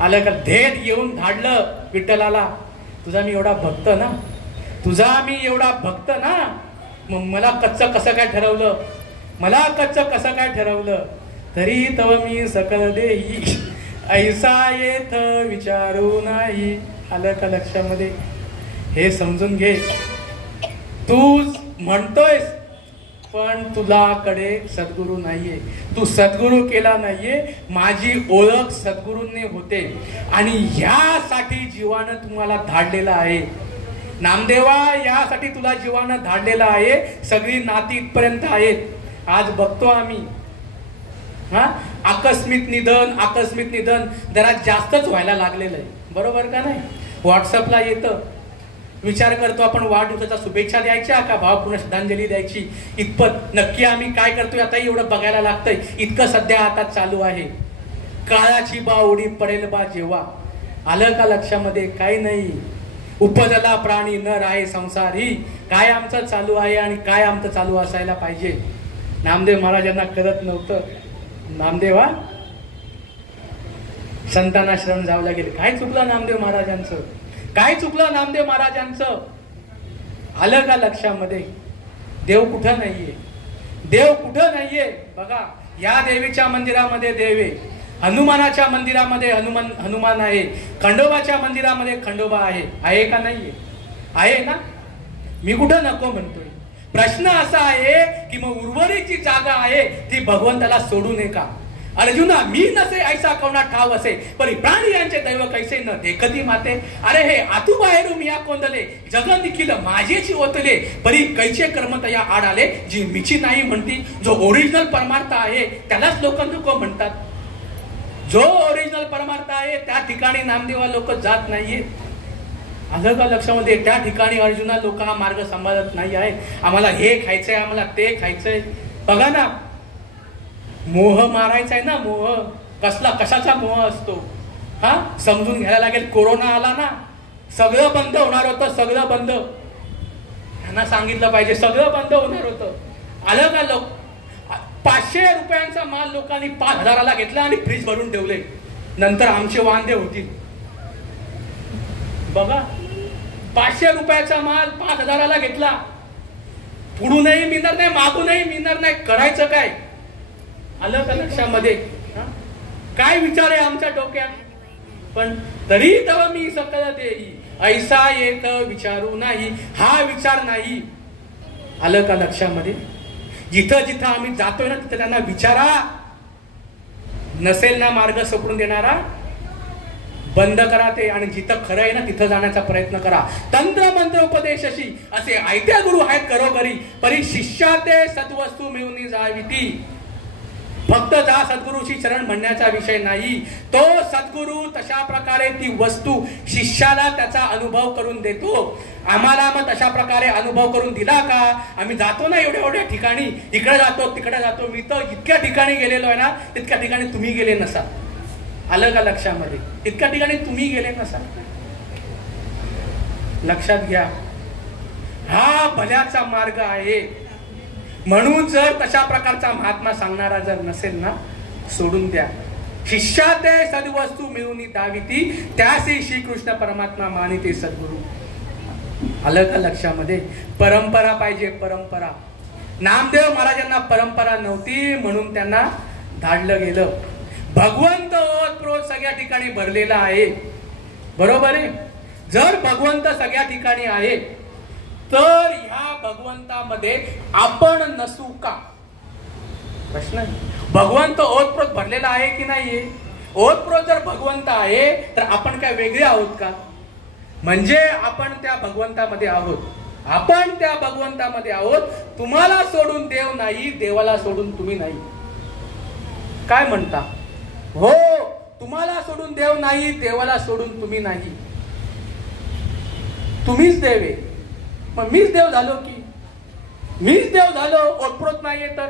आलं का? धेट येऊन धाडलं विठ्ठलाला, तुझा मी एवढा भक्त ना, तुझा मी एवढा भक्त ना, मग मला कच्चं कसं काय ठरवलं, मला कच्चं कसं काय ठरवलं, तरी तव मी सकल देही ऐसा येथ विचारू नाही. आलं का लक्षामध्ये? हे समजून घे. तू म्हणतोयस पण तुलाकडे सद्गुरू नाहीये, तू सद्गुरू केला नाहीये. माझी ओळख सद्गुरूंनी होते आणि ह्यासाठी जीवानं तुम्हाला धाडलेलं आहे. नामदेवा, यासाठी तुला जीवानं धाडलेलं आहे. सगळी नाती इथपर्यंत आहेत. आज बघतो आम्ही आकस्मिक निधन जरा जास्तच व्हायला लागलेलं आहे. बरोबर का नाही? व्हॉट्सअपला येतं, विचार करतो आपण वाढदिवसाच्या शुभेच्छा द्यायच्या का भावपूर्ण श्रद्धांजली द्यायची. इतपत नक्की आम्ही काय करतोय आता एवढं बघायला लागतंय. इतकं सध्या आता चालू आहे. काळाची बा उडी पडेल बा जेव्हा. आलं का लक्षामध्ये? काही नाही. उपजला प्राणी नर आहे संसारी. काय आमचं चालू आहे आणि काय आमचं चालू असायला पाहिजे. नामदेव महाराजांना कळत नव्हतं. नामदेवा संतांना शरण जावं लागेल. काय चुकलं नामदेव महाराजांचं? काय चुकलं नामदेव महाराजांचं? आलं का लक्षामध्ये? देव कुठं नाहीये, देव कुठं नाहीये. बघा, या देवीच्या मंदिरामध्ये देव आहे, हनुमानाच्या मंदिरामध्ये हनुमान आहे, खंडोबाच्या मंदिरामध्ये खंडोबा आहे का नाहीये? आहे ना. मी कुठं नको म्हणतोय. प्रश्न असा आहे की मग उर्वरित जी जागा आहे ती भगवंताला सोडू नये का? अर्जुना, मी नसे ऐसा कोणा ठाव असे, परी प्राणी यांचे दैव कैसे न देखती माते. अरे हे आतू बाहेरू मिया कोंदले, जग निखिल माझेची ओतले, परी कैचे कर्म तया आड आले, जी मिची नाही म्हणती. जो ओरिजिनल परमार्थ आहे त्यालाच लोक नको म्हणतात. जो ओरिजिनल परमार्थ आहे त्या ठिकाणी नामदेवा लोक जात नाहीये. आलं का लक्षामध्ये? त्या ठिकाणी अर्जुना लोक हा मार्ग सांभाळत नाही आहे. आम्हाला हे खायचंय, आम्हाला ते खायचंय. बघा ना, मोह मारायचा आहे ना. मोह कसला, कशाचा मोह असतो हा समजून घ्यायला लागेल. कोरोना आला ना, सगळं बंद होणार होतं, सगळं बंद. त्यांना सांगितलं पाहिजे सगळं बंद होणार होतं. आलं का? लोक 500 रुपयांचा माल लोकांनी 5000ला घेतला आणि फ्रीज भरून ठेवले. नंतर आमचे वांदे होतील. बघा, 500 रुपयाचा माल 5000ला घेतला. पुढूनही मिळणार नाही, मागूनही मिळणार नाही. करायचं काय? आलं का लक्षामध्ये? काय विचार आहे आमच्या डोक्यात? पण तरी तेव्हा मी सकल देई ऐसा येत विचारू नाही. हा विचार नाही. आलं का लक्षामध्ये? जिथं जिथं आम्ही जातोय ना तिथं त्यांना विचारा. नसेल ना मार्ग सोडून देणारा, बंद करा ते, आणि जिथं खरं आहे ना तिथं जाण्याचा प्रयत्न करा. तंत्र मंत्र उपदेशशी असे आयत्या गुरु आहेत करोकरी, परी शिष्या ते सद्वस्तू मिळून जावी ती. फक्त जा सद्गुरूची चरण म्हणण्याचा विषय नाही. तो सद्गुरू तशा प्रकारे ती वस्तू शिष्याला त्याचा अनुभव करून देतो. आम्हाला मग तशा प्रकारे अनुभव करून दिला का? आम्ही जातो ना एवढ्या ठिकाणी, इकडे जातो तिकडे जातो. मी तर इतक्या ठिकाणी गेलेलो आहे ना, तितक्या ठिकाणी तुम्ही गेले नसा. आलं का लक्षामध्ये? इतक्या ठिकाणी तुम्ही गेले नसाल. लक्षात घ्या, हा भल्याचा मार्ग आहे. म्हणून जर तशा प्रकारचा महात्मा सांगणारा जर नसेल ना, सोडून द्या. शिष्याते सद्वस्तू मिळून दाविती, त्यासी श्रीकृष्ण परमात्मा मानिते सद्गुरू. आलं का लक्षामध्ये? परंपरा पाहिजे, परंपरा. नामदेव महाराजांना परंपरा नव्हती म्हणून त्यांना धाडलं गेलं. भगवंत ओतप्रोत सगळ्या ठिकाणी भरलेला आहे, बरोबर आहे. जर भगवंत सगळ्या ठिकाणी आहे तर ह्या भगवंतामध्ये आपण नसू का? प्रश्न आहे. भगवंत ओतप्रोत भरलेला आहे की नाहीये? ओतप्रोत जर भगवंत आहे तर आपण काय वेगळे आहोत का? म्हणजे आपण त्या भगवंतामध्ये आहोत. आपण त्या भगवंतामध्ये आहोत. तुम्हाला सोडून देव नाही, देवाला सोडून तुम्ही नाही. काय म्हणता? हो, तुम्हाला सोडून देव नाही, देवाला सोडून तुम्ही नाही. तुम्हीच देव आहे. मग मीच देव झालो की? मीच देव झालो ओतप्रोत नाहीये तर?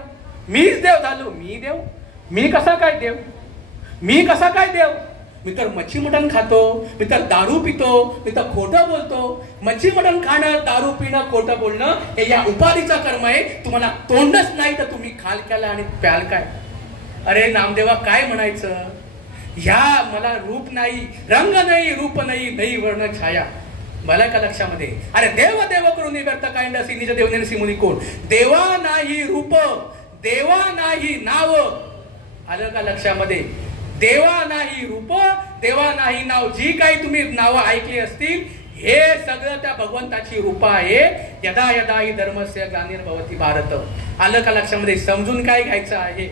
मीच देव झालो. मी देव? मी कसा काय देव? मी कसा काय देव? मी तर मच्छी मटण खातो, मी तर दारू पितो, मी तर खोटं बोलतो. मच्छी मटण खाणं, दारू पिणं, खोटं बोलणं हे या उपाधीचा कर्म आहे. तुम्हाला तोंडच नाही तर तुम्ही खाल काय आणि प्याल काय? अरे नामदेवा, काय म्हणायचं? ह्या मला रूप नाही, रंग नाही, रूप नाही, नाही वर्ण छाया. मला का लक्षामध्ये? अरे देव देव करून व्यर्थ काय नसी, निज देव नेसी मुनी कोण? देवा नाही रूप, देवा नाही नाव. आलं का लक्षामध्ये? देवा नाही रूप, देवा नाही नाव. जी काही तुम्ही नावं ऐकली असतील हे सगळं त्या भगवंताची रूप आहे. यदा यदा ही धर्मस्य ग्लानिर्भवति भारत. आलं का लक्षामध्ये? समजून काय घ्यायचं आहे?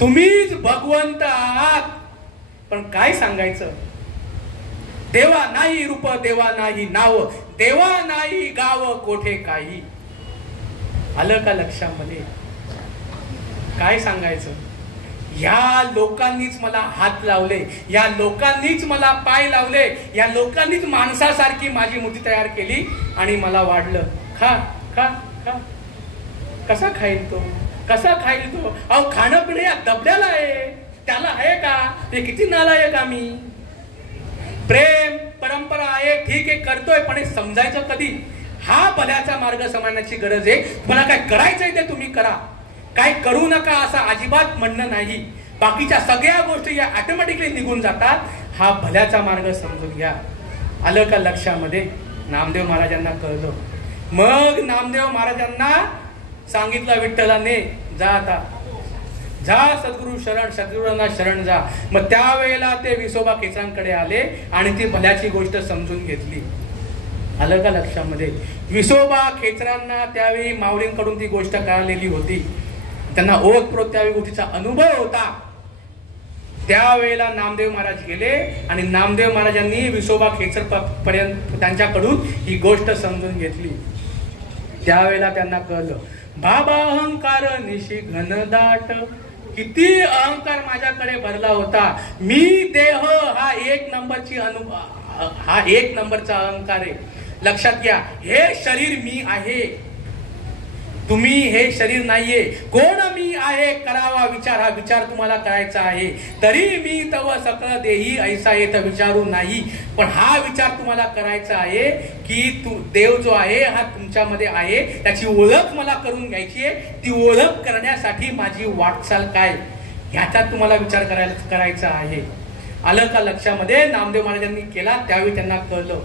तुम्हीच भगवंत आहात, पण काय सांगायचं? देवा नाही रूप, देवा नाही नाव, देवा नाही गाव कोठे काही. आलं का लक्षामध्ये? काय सांगायचं? या लोकांनीच मला हात लावले, या लोकांनीच मला पाय लावले, या लोकांनीच माणसासारखी माझी मूर्ती तयार केली आणि मला वाढलं. खा खा खा. कसा खाईल तो? कसा खाईल तो? अहो, खाणं पिणं या दबड्याला आहे, त्याला आहे का? ते किती नालायक आम्ही. प्रेम परंपरा आहे, ठीक आहे, करतोय, पण हे समजायचं कधी? हा भल्याचा मार्ग समजण्याची गरज आहे. तुम्हाला काय करायचंय ते तुम्ही करा, काय करू नका असं अजिबात म्हणणं नाही. बाकीच्या सगळ्या गोष्टी या ऑटोमॅटिकली निघून जातात. हा भल्याचा मार्ग समजून घ्या. आलं का लक्षामध्ये? नामदेव महाराजांना कळलं. मग नामदेव महाराजांना सांगितलं विठ्ठलाने, जा आता, जा सद्गुरु शरण, सद्गुरूंना शरण जा. मग त्यावेळेला ते विसोबा खेचरांकडे आले आणि ती भल्याची गोष्ट समजून घेतली. आलं का लक्षामध्ये? विसोबा खेचरांना त्यावेळी माऊलींकडून ती गोष्ट कळलेली होती. त्यांना ओतप्रोत त्यावेळी गोष्टीचा अनुभव होता. त्यावेळेला नामदेव महाराज गेले आणि नामदेव महाराजांनी विसोबा खेचर पर्यंत त्यांच्याकडून ही गोष्ट समजून घेतली. त्यावेळेला त्यांना कळलं, बाबा अहंकार निशी घनदाट. किती अहंकार माझ्याकडे भरला होता. मी देह हा एक नंबरचा अहंकार आहे. लक्षात घ्या, हे शरीर मी आहे, तुम्ही हे शरीर नाहीये. कोण मी आहे करावा विचार, हा विचार तुम्हाला करायचा आहे. तरी मी तव सकळ देही ऐसा येत विचारू नाही. पण हा विचार तुम्हाला करायचा आहे की तू देव जो आहे हा तुमच्यामध्ये आहे, त्याची ओळख मला करून घ्यायची आहे. ती ओळख करण्यासाठी माझी वाटचाल काय, ह्याचा तुम्हाला विचार करायचा आहे. आलं का लक्षामध्ये? नामदेव महाराजांनी केला त्यावेळी त्यांना कळलं,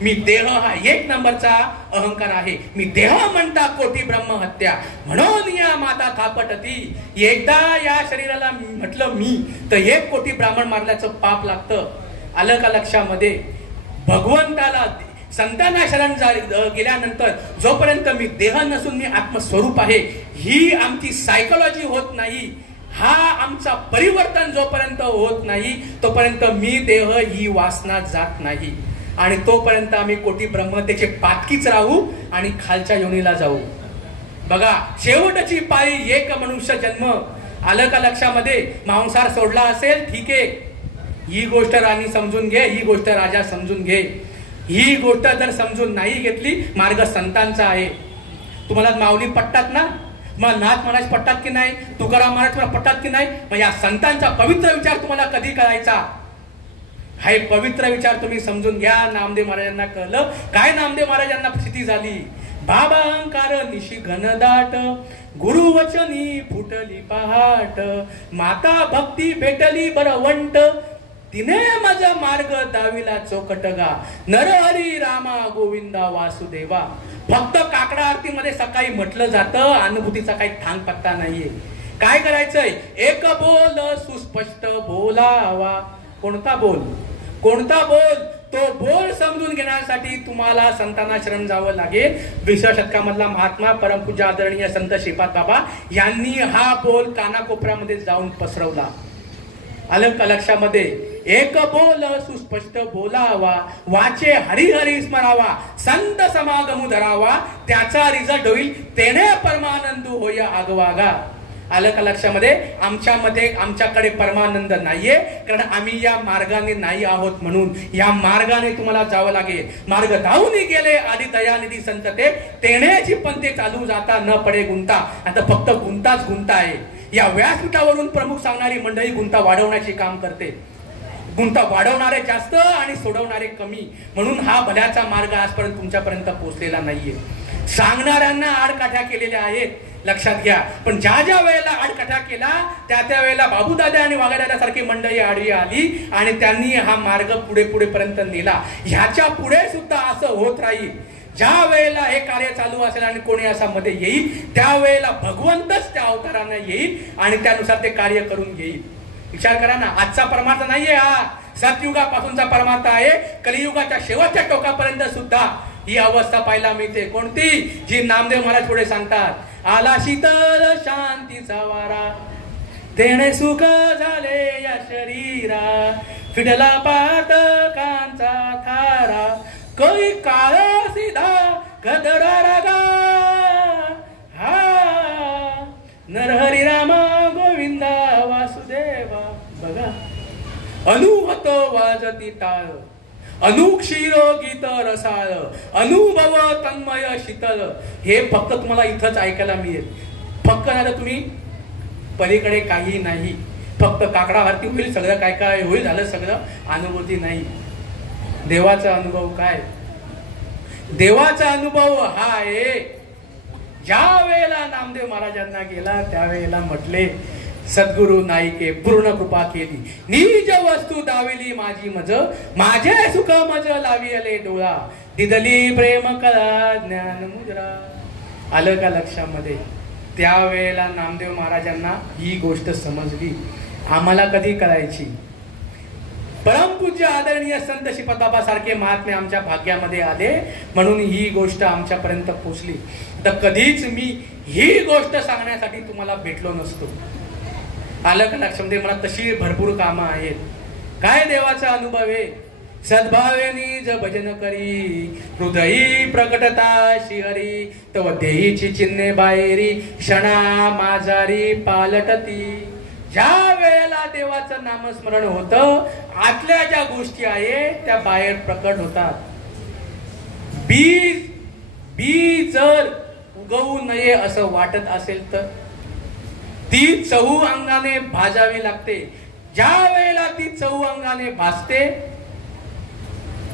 मी देह हा एक नंबरचा अहंकार आहे. मी देह म्हणता कोटी ब्रह्म हत्या, म्हणून या माता थापटती. एकदा या शरीराला म्हटलं मी तर 1 कोटी ब्राह्मण मारल्याचं पाप लागतं. आलं का लक्षामध्ये? भगवंताला संतांना शरण गेल्यानंतर जोपर्यंत मी देह नसून मी आत्मस्वरूप आहे, ही आमची सायकोलॉजी होत नाही, हा आमचा परिवर्तन जोपर्यंत होत नाही तोपर्यंत मी देह ही वासना जात नाही. आणि तोपर्यंत आम्ही कोटी ब्रह्मतेचे पातकीच राहू आणि खालच्या योनीला जाऊ. बघा, शेवटची पाळी एक मनुष्य जन्म. आलं का लक्षामध्ये? मांसाहार सोडला असेल ठीक आहे, ही गोष्ट राणी समजून घे, ही गोष्ट राजा समजून घे. ही गोष्ट जर समजून नाही घेतली, मार्ग संतांचा आहे. तुम्हाला माऊली पटतात ना? मग नाथ महाराज पटतात की नाही, तुकाराम महाराज तुम्हाला पटतात की नाही? मग या संतांचा पवित्र विचार तुम्हाला कधी कळायचा? हे पवित्र विचार तुम्ही समजून घ्या. नामदेव महाराजांना कळलं काय नामदेव महाराजांना स्थिती झाली. बाबा अहंकार निशी घनदाट, गुरुवचनी फुटली पहाट, माता भक्ती भेटली बरवंट, तिने माझा मार्ग दाविला चौकटगा, नरहरी रामा गोविंदा वासुदेवा. फक्त काकडा आरतीमध्ये सकाळी म्हटलं जातं, अनुभूतीचा काही थांग पत्ता नाहीये. काय करायचंय? एक बोल सुस्पष्ट बोलावा. कोणता बोल? कोणता बोल? तो बोल समजून घेण्यासाठी तुम्हाला संतांना शरण जावं लागेल. 20व्या शतकामधला महात्मा परमपूज्य आदरणीय संत श्रीपाद बाबा यांनी हा बोल कानाकोपऱ्यामध्ये जाऊन पसरवला. आलं का लक्षामध्ये? एक बोल सुस्पष्ट बोलावा, वाचे हरिहरी स्मरावा, संत समागम धरावा, त्याचा रिझल्ट होईल तेने परमानंद होय आगवागा. आलं का लक्षामध्ये? आमच्याकडे परमानंद नाहीये, कारण आम्ही या मार्गाने नाही आहोत. म्हणून या मार्गाने तुम्हाला जावं लागेल. मार्ग धावून गेले आधी दयानिधी संत ते, तेण्याची पंथे चालू जाता न पडे गुंता. आता फक्त गुंताच गुंता आहे. या व्यासपीठावरून प्रमुख सांगणारी मंडळी गुंता वाढवण्याचे काम करते. गुंता वाढवणारे जास्त आणि सोडवणारे कमी. म्हणून हा भल्याचा मार्ग आजपर्यंत तुमच्यापर्यंत पोहोचलेला नाहीये. सांगणाऱ्यांना आडकाठ्या केलेल्या आहेत, लक्षात घ्या. पण ज्या ज्या वेळेला आडकाठ्या केला त्या वेळेला बाबूदादा आणि वाघदादा सारखी मंडळी आडवी आली आणि त्यांनी हा मार्ग पुढे पर्यंत नेला. ह्याच्या पुढे सुद्धा असं होत राहील. ज्या वेळेला हे कार्य चालू असेल आणि कोणी असा मध्ये येईल, त्यावेळेला भगवंतच त्या अवताराने येईल आणि त्यानुसार ते कार्य करून घेईल. विचार करा ना, आजचा परमार्थ नाहीये हा, सतयुगापासूनचा परमार्थ आहे. कलियुगाच्या शेवटच्या टोकापर्यंत सुद्धा ही अवस्था पाहायला मिळते. कोणती? जी नामदेव महाराज पुढे सांगतात. आला शीतल शांतीचा वारा, तेणे सुख झाले या शरीरा, फिटला पातकांचा थारा, कोई काळ सीधा गदरा रागा, हा नरहरी रामा गोविंदा वासुदेवा. बघा, अनुहत वाजती टाळ, अनुक्षीर गीत रसाळ, अनुभव तन्मय शीतल. हे फक्त तुम्हाला इथंच ऐकायला मिळेल. फक्त ना तुम्ही पलीकडे काही नाही. फक्त काकडा आरती होईल, सगळं काय काय होईल, झालं सगळं, अनुभूती नाही. देवाचा अनुभव काय? देवाचा अनुभव हा आहे. ज्या वेळेला नामदेव महाराजांना गेला त्यावेळेला म्हटले, सद्गुरु नाईके पूर्ण कृपा केली, निज वस्तू दाविली माझी मज, माझे सुख मज लाविले डोळा, दिदली प्रेम कळा ज्ञान मुद्रा. आलं का लक्षामध्ये? त्यावेळेला नामदेव महाराजांना ही गोष्ट समजली. आम्हाला कधी कळायची? परमपूज्य आदरणीय संत श्रीपाद सारखे महात्मे आमच्या भाग्यामध्ये आले म्हणून ही गोष्ट आमच्यापर्यंत पोहोचली. तर कधीच मी ही गोष्ट सांगण्यासाठी तुम्हाला भेटलो नसतो. आलं का लक्षामध्ये? मला तशी भरपूर कामं आहेत. काय देवाचा अनुभव आहे? सद्भावे निज भजन करी, हृदयी प्रकटता श्रीहरी, तव देहीची चिन्हे बाहेरी, क्षणा माझारी पालटती. ज्या वेळेला देवाचं नामस्मरण होतं, आतल्या ज्या गोष्टी आहेत त्या बाहेर प्रकट होतात. बी जर उगवू नये असं वाटत असेल तर ती चहू अंगाने भाजावी लागते. ज्या वेळेला ती चहू अंगाने भाजते,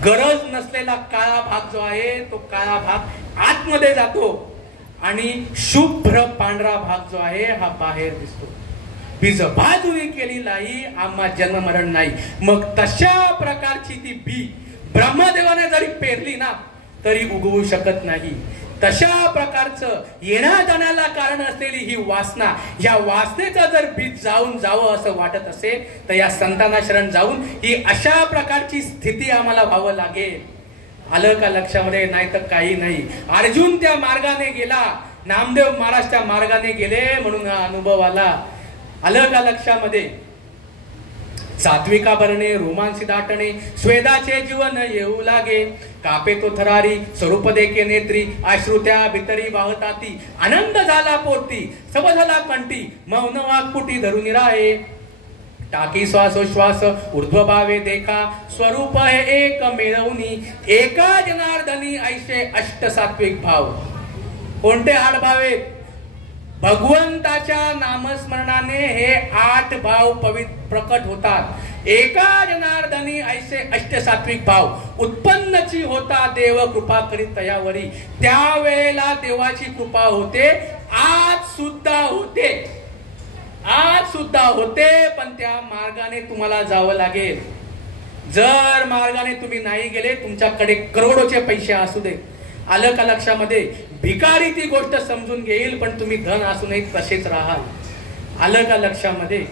गरज नसलेला काळा भाग जो आहे तो काळा भाग आतमध्ये जातो आणि शुभ्र पांढरा भाग जो आहे हा बाहेर दिसतो. बीज भाजुनी केली नाही, आम्हा जन्म मरण नाही. मग तशा प्रकारची ती बी ब्रह्मदेवाने जरी पेरली ना तरी उगवू शकत नाही. तशा प्रकारचं येण्या जाण्याला कारण असलेली ही वासना, या वासनेचं जर बीज जावं असं वाटत असेल तर या संतांना शरण जाऊन ही अशा प्रकारची स्थिती आम्हाला व्हावं लागेल. आलं का लक्षामध्ये? नाही तर काही नाही. अर्जुन त्या मार्गाने गेला, नामदेव महाराज त्या मार्गाने गेले म्हणून हा अनुभव आला. आलं का लक्षामध्ये? सात्विका भरणे, रोमांसी दाटणे, स्वेदाचे जीवन येऊ लागे, कापे तो थरारी, स्वरूप देखे नेत्री, अश्रुत्या भितरी वाहताती, आनंद झाला पोटी, सब झाला कंठी, मौन वाक्पुटी धरून राहे, टाकी श्वासोश्वास ऊर्ध्व भावे देखा, स्वरूप है एक मिळवणी, एका जनार्दनी ऐसे अष्ट सात्विक भाव. कोणते आठ भाव आहेत? भगवंताच्या नामस्मरणाने हे 8 भाव प्रकट होतात. एका जनार्दनी ऐसे अष्टसात्विक भाव उत्पन्नची होता देव कृपा करीत तयावरी. त्यावेळेला देवाची कृपा होते. आज सुद्धा होते, पण त्या मार्गाने तुम्हाला जावं लागेल. जर मार्गाने तुम्ही नाही गेले, तुमच्याकडे करोडोचे पैसे असू दे, आलं का लक्षामध्ये, भिकारी ती गोष्ट समजून घेईल, पण तुम्ही धन असूनही तसेच राहाल. आलं का लक्षामध्ये.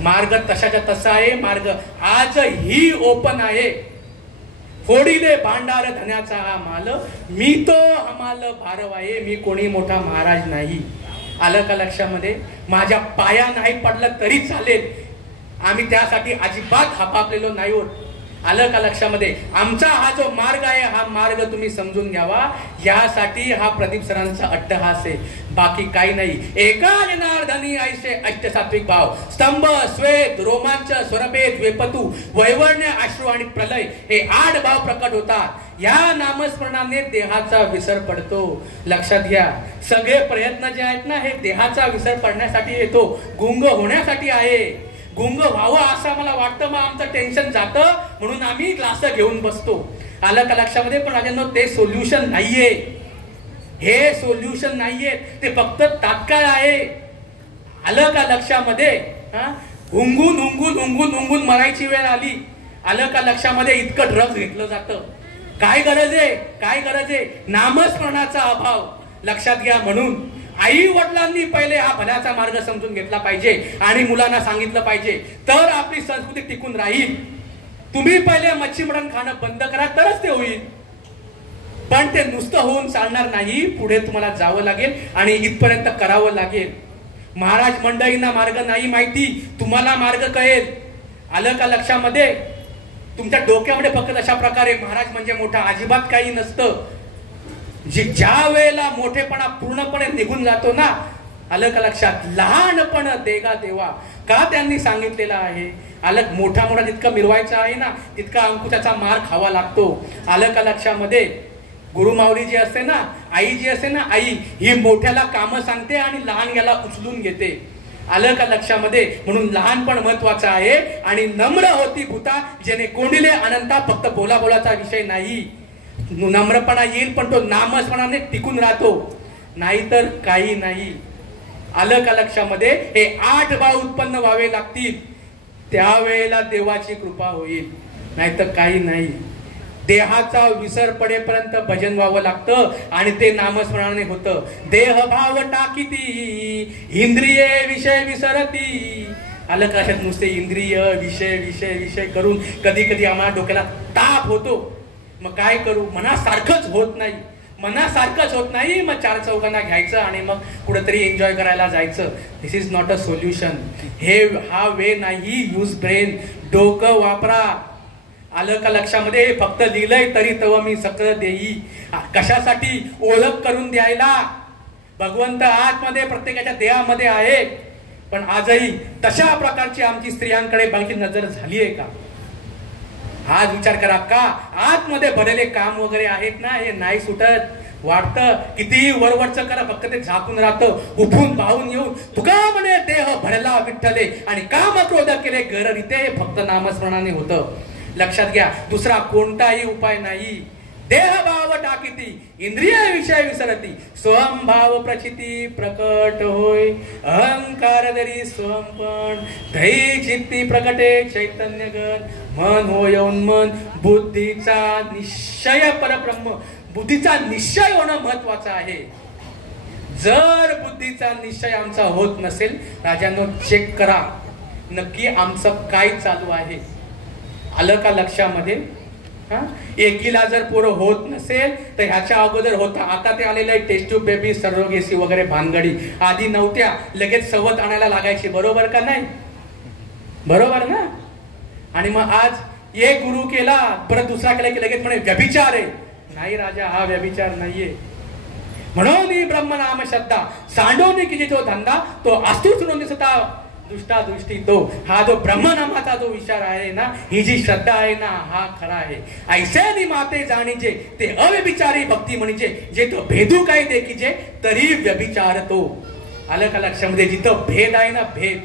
मार्ग तशाच्या तसा आहे. मार्ग आजही ओपन आहे. फोडीले भांडार धन्याचा हा माल, मी तो हमाल भारव आहे. मी कोणी मोठा महाराज नाही. आलं का लक्षामध्ये. माझ्या पाया नाही पडलं तरी चालेल, आम्ही त्यासाठी अजिबात हापापलेलो नाही होत. आलं का लक्षामध्ये. आमचा हा जो मार्ग आहे, हा मार्ग तुम्ही समजून घ्यावा, यासाठी हा प्रदीप सरांचा अट्टहास आहे, बाकी काही नाही. एका जनार्दनी ऐसे अष्टसात्विक भाव, स्तंभ, श्वेत, रोमांच, स्वरभेद, वेपतू, वैवर्ण्य, अश्रू आणि प्रलय, हे 8 भाव प्रकट होतात. या नामस्मरणाने देहाचा विसर पडतो. लक्षात घ्या, सगळे प्रयत्न जे आहेत ना, हे देहाचा विसर पडण्यासाठी येतो, गुंग होण्यासाठी आहे. गुंग व्हावं असं मला वाटतं, मग आमचं टेन्शन जातं, म्हणून आम्ही ग्लास घेऊन बसतो. आलं का लक्षामध्ये. पण राजांनो, ते सोल्युशन नाहीये. हे सोल्युशन नाहीये, ते फक्त तात्काळ आहे. आलं का लक्षामध्ये. हुंगून मरायची वेळ आली. आलं का लक्षामध्ये. इतकं ड्रग्ज घेतलं जातं. काय गरज आहे. नामस्मरणाचा अभाव. लक्षात घ्या. म्हणून आई वडिलांनी पहिले हा भल्याचा मार्ग समजून घेतला पाहिजे आणि मुलांना सांगितलं पाहिजे, तर आपली संस्कृती टिकून राहील. तुम्ही पहिले मच्छी मटण खाणं बंद करा, तरच ते होईल. पण ते नुसतं होऊन चालणार नाही. पुढे तुम्हाला जावं लागेल आणि इथपर्यंत करावं लागेल. महाराज मंडळींना मार्ग नाही माहिती, तुम्हाला मार्ग कळेल. आलं का लक्षामध्ये. तुमच्या डोक्यामध्ये फक्त अशा प्रकारे महाराज म्हणजे मोठा, अजिबात काही नसतं. ज्या वेळेला मोठेपणा पूर्णपणे निघून जातो ना, आलं का लक्षात. लहानपण देगा देवा का त्यांनी सांगितलेलं आहे. आलं. मोठा जितका मिरवायचा आहे ना, तितका अंकुशाचा मार खावा लागतो. आलं का लक्षामध्ये. गुरुमाऊली जी असते ना, आई जी असते ना, आई ही मोठ्याला कामं सांगते आणि लहान याला उचलून घेते. आलं का लक्षामध्ये. म्हणून लहानपण महत्वाचं आहे. आणि नम्र होती भूता जेणे कोंडिले अनंता, फक्त बोलाचा विषय नाही. नम्रपणा येईल, पण तो नामस्मरणाने टिकून राहतो, नाहीतर काही नाही. आलं का लक्षामध्ये. हे 8 भाव उत्पन्न व्हावे लागतील, त्यावेळेला देवाची कृपा होईल, नाहीतर काही नाही. देहाचा विसर पडेपर्यंत भजन व्हावं लागतं आणि ते नामस्मरणाने होतं. देह भाव टाकीती, इंद्रिये विषय विसरती. आलं का लक्षात. नुसते इंद्रिय विषय करून कधी कधी आम्हाला डोक्याला ताप होतो. मग काय करू. मनासारखंच होत नाही. मग 4 चौघांना घ्यायचं आणि मग कुठेतरी एन्जॉय करायला जायचं. दिस इज नॉट अ सोल्युशन. हा वे नाही. Use brain. डोकं वापरा. आलं का लक्षामध्ये. फक्त लिहिलंय तरी तव मी सकळ देई. कशासाठी. ओळख करून द्यायला. भगवंत आतमध्ये प्रत्येकाच्या देहामध्ये आहे. पण आजही तशा प्रकारची आमची स्त्रियांकडे बाकी नजर झाली आहे का. आज विचार करा. का आतमध्ये भरलेले काम वगैरे आहेत ना, हे नाही सुटत. वाटतं कितीही वरवरचं करा, फक्त ते झाकून राहतं. उठून पाहून येऊन तुका म्हणे देह भरला विठ्ठले आणि काम क्रोध केले गररिते. फक्त नामस्मरणाने होतं. लक्षात घ्या. दुसरा कोणताही उपाय नाही. देह भाव टाकीती, इंद्रिय विषय विसरती, स्वभाव प्रचिती प्रकट होय. अहंकार दरी स्वंपण, दै चित्ती प्रकटे चैतन्य गण. मन होय उन्मन, बुद्धीचा निश्चय परब्रह्म. बुद्धीचा निश्चय होणं महत्वाचं आहे. जर बुद्धीचा निश्चय आमचा होत नसेल, राजांनो चेक करा नक्की आमचं काय चालू आहे. आलं का लक्षामध्ये. एकीला जर पोरं होत नसेल तर ह्याच्या अगोदर होता. आता ते आलेलं आहे टेस्ट ट्यूब बेबी, सरोगेसी वगैरे भानगडी. आधी नव्हत्या. लगेच सवत आणायला लागायची. बरोबर का नाही. बरोबर ना. आणि मग आज एक गुरु केला, परत दुसरा केला की लगेच म्हणे व्यभिचार आहे. नाही राजा, हा व्यभिचार नाहीये. म्हणून ब्रह्मनाम श्रद्धा सांडोनी की जो धंदा तो असतो सुनून दिसता दृष्टादृष्टी तो, हा जो ब्रह्मनामाचा जो विचार आहे ना, ही जी श्रद्धा आहे ना, हा खरा आहे. ऐसे माते जाणीजे ते अव्यभिचारी भक्ती म्हणजे, जे तो भेदू काय देखीजे तरी व्यभिचार तो. आलं का लक्षामध्ये? जिथं भेद आहे ना, भेद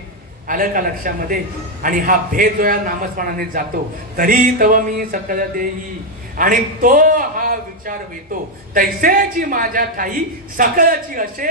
आलं का लक्षामध्ये? आणि हा भेद जो या नामस्मरणाने जातो, तरी तव मी सकल देई, आणि तो हा विचार येतो तैसेची माझ्या ठाई सकलची असे.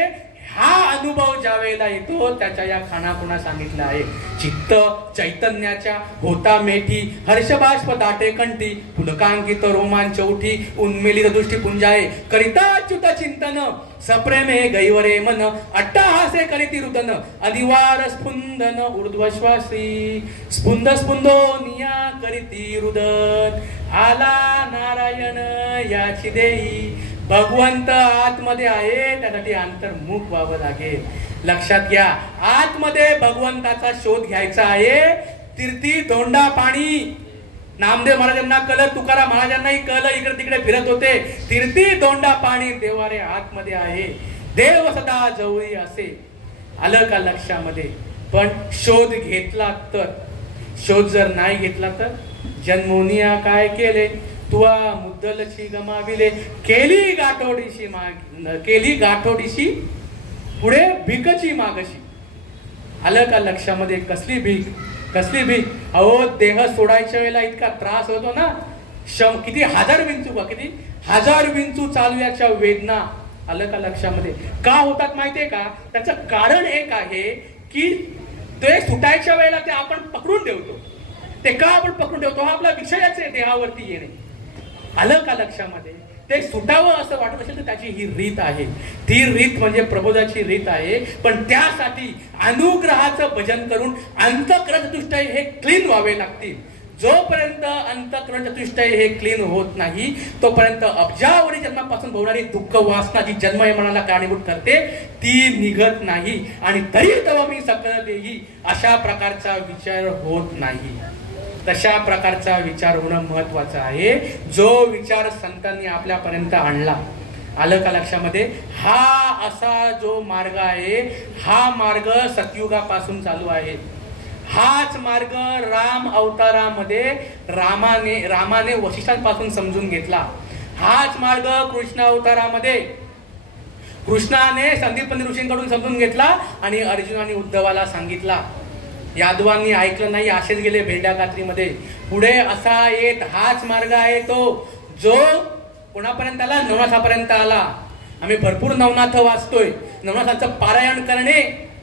हा अनुभव ज्या वेळेला येतो त्याच्या या खानापुना सांगितलं आहे. चित्त चैतन्याच्या होता मेठी, हर्षबाष्प दाटे कंठी, पुलकांकित रोमांच उठी, उन्मिलित दृष्टी पुंजाये, करिता अच्युत चिंतन, सप्रेमे गैवरे मन, अट्टहासे करीती रुदन, अनिवार स्फुंदन ऊर्ध्वश्वासी, स्फुंद स्फुंदो निया करीती रुदन, आला नारायण याची देई. भगवंत आतमध्ये आहे, त्यासाठी अंतर्मुख व्हावं लागेल. लक्षात घ्या, आतमध्ये भगवंताचा शोध घ्यायचा आहे. तीर्थी धोंडा पाणी, नामदेव महाराजांना कळलं, तुकाराम महाराजांनाही कळलं, इकडे तिकडे फिरत होते. तीर्थी धोंडा पाणी, देवारे आतमध्ये आहे, देव सदा जवळी असे. आलं का लक्षामध्ये? पण शोध घेतला तर, शोध जर नाही घेतला तर, जन्मोनिया काय केले तुवा मुद्दलची गमाविले, केली गाठोडीशी पुढे भिकची मागशी. आलं का लक्षामध्ये? कसली भीक, कसली भीक? अहो, देह सोडायच्या वेळेला इतका त्रास होतो ना, किती हजार विंचू, किती हजार विंचू चालव्याच्या वेदना. आलं का लक्षामध्ये? का होतात माहितीये का? त्याचं कारण एक आहे की ते सुटायच्या वेळेला ते आपण पकडून ठेवतो. ते का आपण पकडून ठेवतो? हा आपला विषयाच आहे, देहावरती येणे. आलं का लक्षामध्ये? ते सुटावं असं वाटत असेल तर त्याची ही रीत आहे. ती रीत म्हणजे प्रबोधाची रीत आहे. पण त्यासाठी अनुग्रहाचं भजन करून अंतःकरण चतुष्टय हे क्लीन व्हावे लागतील. जोपर्यंत अंतःकरण चतुष्टय हे क्लीन होत नाही, तोपर्यंत अब्जावरी जन्मापासून होणारी दुःख वासना जी जन्म मनाला कारणीभूत करते, ती निघत नाही. आणि तरी तेव्हा मी सकल देही, अशा प्रकारचा विचार होत नाही. तशा प्रकारचा विचार होणं महत्वाचं आहे, जो विचार संतांनी आपल्यापर्यंत आणला. आलं का लक्षामध्ये? हा असा जो मार्ग आहे, हा मार्ग सतयुगापासून चालू आहे. हाच मार्ग राम अवतारामध्ये रामाने वशिष्ठांपासून समजून घेतला. हाच मार्ग कृष्ण अवतारामध्ये कृष्णाने संदीपनी ऋषींकडून समजून घेतला आणि अर्जुनाने उद्धवाला सांगितला. यादवांनी ऐकलं नाही, असेच गेले भेंड्या कात्रीमध्ये. पुढे असा येत हाच मार्ग आहे तो, जो कोणापर्यंत आला? नवनाथापर्यंत आला. आम्ही भरपूर नवनाथ वाचतोय. नवनाथांचं पारायण करणे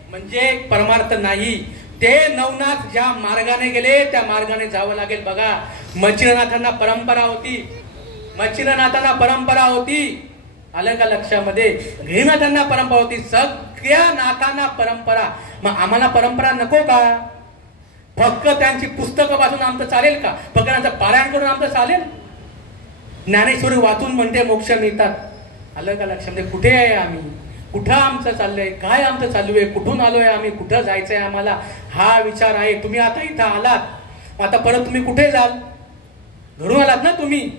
म्हणजे परमार्थ नाही. ते नवनाथ ज्या मार्गाने गेले त्या मार्गाने जावं लागेल. बघा, मच्छिंद्रनाथांना परंपरा होती. आलं का लक्षामध्ये? गहिनाथांना परंपरा होती. सगळ्या नाथांना परंपरा. मग आम्हाला परंपरा नको का? फक्त त्यांची पुस्तकं वाचून आमचं चालेल का? फक्त त्यांचं पारायण करून आमचं चालेल? ज्ञानेश्वरी वाचून म्हणते मोक्ष मिळतात. आलं का लक्षामध्ये? कुठे आहे आम्ही? कुठं आमचं चाललंय? काय आमचं चालू आहे? कुठून आलोय आम्ही? कुठं जायचंय आम्हाला? हा विचार आहे. तुम्ही आता इथं आलात, आता परत तुम्ही कुठे जाल? घरून आलात ना तुम्ही,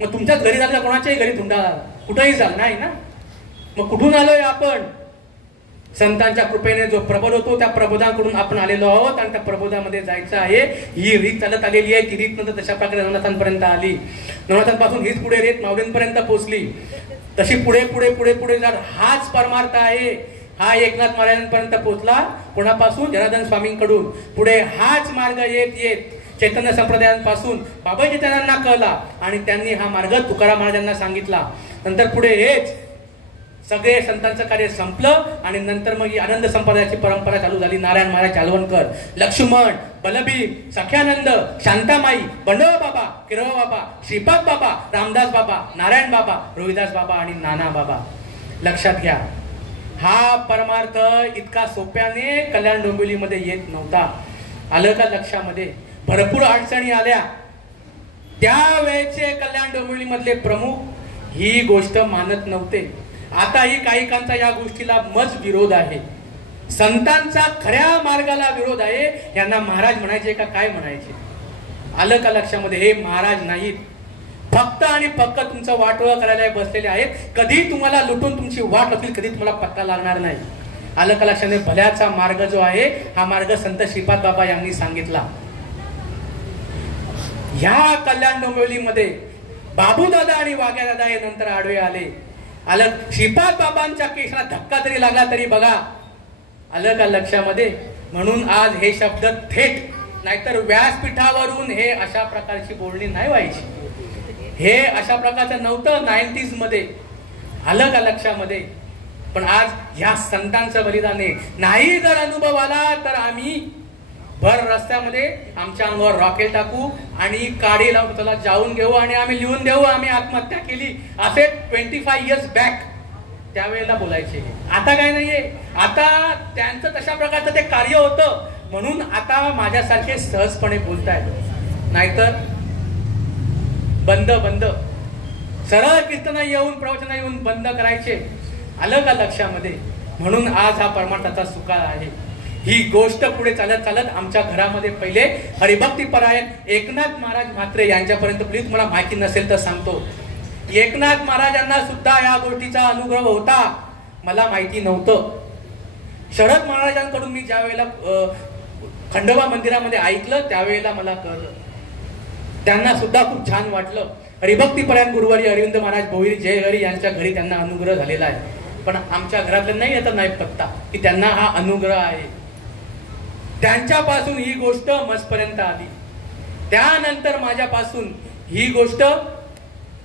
मग तुमच्याच घरी जाल का कोणाच्याही घरी धुंडा? कुठेही जाल नाही ना. मग कुठून आलोय आपण? संतांच्या कृपेने जो प्रबोध होतो त्या प्रबोधांकडून आपण आलेलो आहोत आणि त्या प्रबोधामध्ये जायचं आहे. ही रीत चालत आलेली आहे. ती रीत नंतर तशा प्रकारे नवनाथांपर्यंत आली. नवनाथांपासून हीच पुढे रीत माऊलींपर्यंत पोहोचली. तशी पुढे पुढे पुढे पुढे जात हाच परमार्थ आहे. हा एकनाथ महाराजांपर्यंत पोहोचला. कोणापासून? जनार्दन स्वामींकडून. पुढे हाच मार्ग येत येत चैतन्य संप्रदायांपासून बाबा चैतन्यांना कळला आणि त्यांनी हा मार्ग तुकाराम महाराजांना सांगितला. नंतर पुढे हेच सगळे संतांचं कार्य संपलं आणि नंतर मग ही आनंद संप्रदायाची परंपरा चालू झाली. नारायण महाराज जालवणकर, लक्ष्मण, बलभीम, सख्यानंद, शांतामाई, बंडोबा बाबा, किरवा बाबा, श्रीपाद बाबा, रामदास बाबा, नारायण बाबा, रोहिदास बाबा आणि नाना बाबा. लक्षात घ्या, हा परमार्थ इतका सोप्याने कल्याण डोंबिवलीमध्ये येत नव्हता. आलं का लक्षामध्ये? भरपूर अडचणी आल्या. त्यावेळेचे कल्याण डोंबिवली मधले प्रमुख ही गोष्ट मानत नव्हते. आताही काहीकांचा या गोष्टीला मज विरोध आहे. संतांचा खऱ्या मार्गाला विरोध आहे. यांना महाराज म्हणायचे का काय म्हणायचे? आलं का लक्षामध्ये? हे महाराज नाहीत, फक्त आणि फक्त तुमचं वाटोळं करायला बसलेले आहेत. कधी तुम्हाला लुटून तुमची वाट होतील, कधी तुम्हाला पत्ता लागणार नाही. आलं का लक्षात? भल्याचा मार्ग जो आहे हा मार्ग संत श्रीपाद बाबा यांनी सांगितला. ह्या कल्याण डोंबिवलीमध्ये बाबूदादा आणि वाघ्यादादा हे नंतर आडवे आले. आलं श्रीपाद बाबांच्या केसाला धक्का जरी लागला तरी बघा, आलं का लक्षामध्ये? म्हणून आज हे शब्द थेट, नाहीतर व्यासपीठावरून हे अशा प्रकारची बोलणी नाही व्हायची. हे अशा प्रकारचं नव्हतं 90s मध्ये. आलं का लक्षामध्ये? पण आज ह्या संतांचं बलिदान नाही जर अनुभव आला तर आम्ही भर रस्त्यामध्ये आमच्या अंगावर रॉकेट टाकू आणि काडी लावून त्याला जाऊन घेऊ आणि आम्ही लिहून देऊ आम्ही आत्महत्या केली, असे 25 इयर्स बॅक त्यावेळेला बोलायचे. आता काय नाहीये. आता त्यांचं तशा प्रकारचं ते कार्य होतं म्हणून आता माझ्यासारखे सहजपणे बोलतायत. नाहीतर बंद बंद सरळ कीर्तन येऊन प्रवचन येऊन बंद करायचे. आलं का लक्षामध्ये? म्हणून आज हा परमार्थाचा सुकाळ आहे. ही गोष्ट पुढे चालत चालत आमच्या घरामध्ये पहिले हरिभक्तीपरायण एकनाथ महाराज म्हात्रे यांच्यापर्यंत, प्लीज मला माहिती नसेल तर सांगतो, एकनाथ महाराजांना सुद्धा या गोष्टीचा अनुभव होता. मला माहिती नव्हतं. शरद महाराजांकडून मी ज्या वेळेला खंडोबा मंदिरामध्ये ऐकलं त्यावेळेला मला कळलं. त्यांना सुद्धा खूप छान वाटलं. हरिभक्तीपरायण गुरुवारी अरविंद महाराज भोईर जय हरी यांच्या घरी त्यांना अनुग्रह झालेला आहे. पण आमच्या घरातलं नाही आता नाही पत्ता की त्यांना हा अनुग्रह आहे. त्यांच्यापासून ही गोष्ट मजपर्यंत आली. त्यानंतर माझ्यापासून ही गोष्ट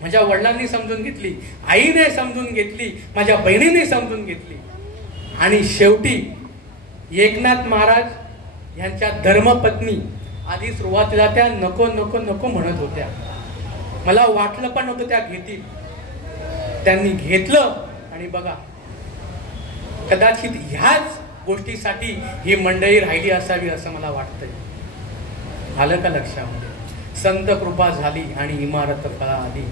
माझ्या वडिलांनी समजून घेतली, आईने समजून घेतली, माझ्या बहिणीने समजून घेतली आणि शेवटी एकनाथ महाराज यांच्या धर्मपत्नी आधी सुरुवातीला त्या नको नको नको म्हणत होत्या. मला वाटलं पण नव्हतं त्या घेतील. त्यांनी घेतलं आणि बघा कदाचित ह्याच गोष्टीसाठी ही मंडळी राहिली असावी असं मला वाटतंय. आलं का लक्षामध्ये? संत कृपा झाली आणि इमारत फळा आली.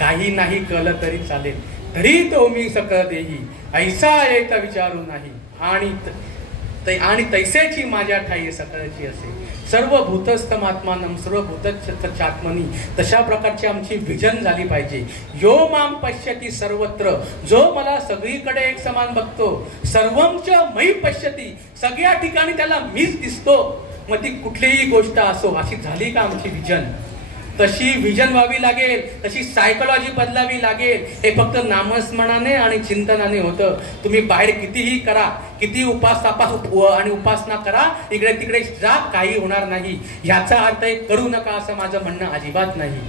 काही नाही कळलं तरी चालेल, तरी तो मी सकळ देही ऐसा येत विचारू नाही आणि तैसेची माझ्या ठाई सकळची असे सर्व भूतस्थमात्मानम सर्व भूतचात्मनी. तशा प्रकारची आमची विजन झाली पाहिजे. यो माम पश्यती सर्वत्र, जो मला सगळीकडे एक समान बघतो. सर्वंच मयी पश्यती, सगळ्या ठिकाणी त्याला मीच दिसतो. मग ती कुठलीही गोष्ट असो, अशी झाली का आमची विजन? तशी विजन व्हावी लागेल, तशी सायकोलॉजी बदलावी लागेल. हे फक्त नामस्मरणाने आणि चिंतनाने होतं. तुम्ही बाहेर कितीही करा, किती आणि उपासना करा, इकडे तिकडे जा, काही होणार नाही. याचा अर्थ करू नका असं माझं म्हणणं अजिबात नाही.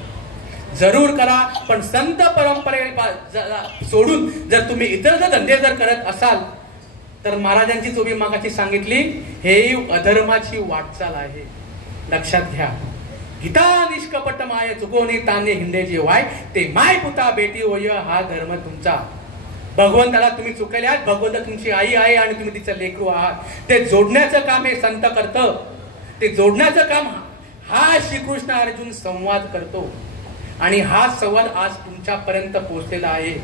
जरूर करा, पण संत परंपरे सोडून जर तुम्ही इतर जर धंदे जर करत असाल तर महाराजांची चोबी मागाची सांगितली, हे अधर्माची वाटचाल आहे. लक्षात घ्या. गीता निष्कपट माय चुकोनी ताने हिंदे जे वाय ते माय पुता बेटी होय हा धर्म तुमचा. भगवंताला तुम्ही चुकले आहात. भगवंत तुमची आई आहे आणि तुम्ही तिचं लेकरू आहात. ते जोडण्याचं काम हे संत करतं. ते जोडण्याचं काम हा श्रीकृष्ण अर्जुन संवाद करतो आणि हा संवाद आज तुमच्यापर्यंत पोहोचलेला आहे.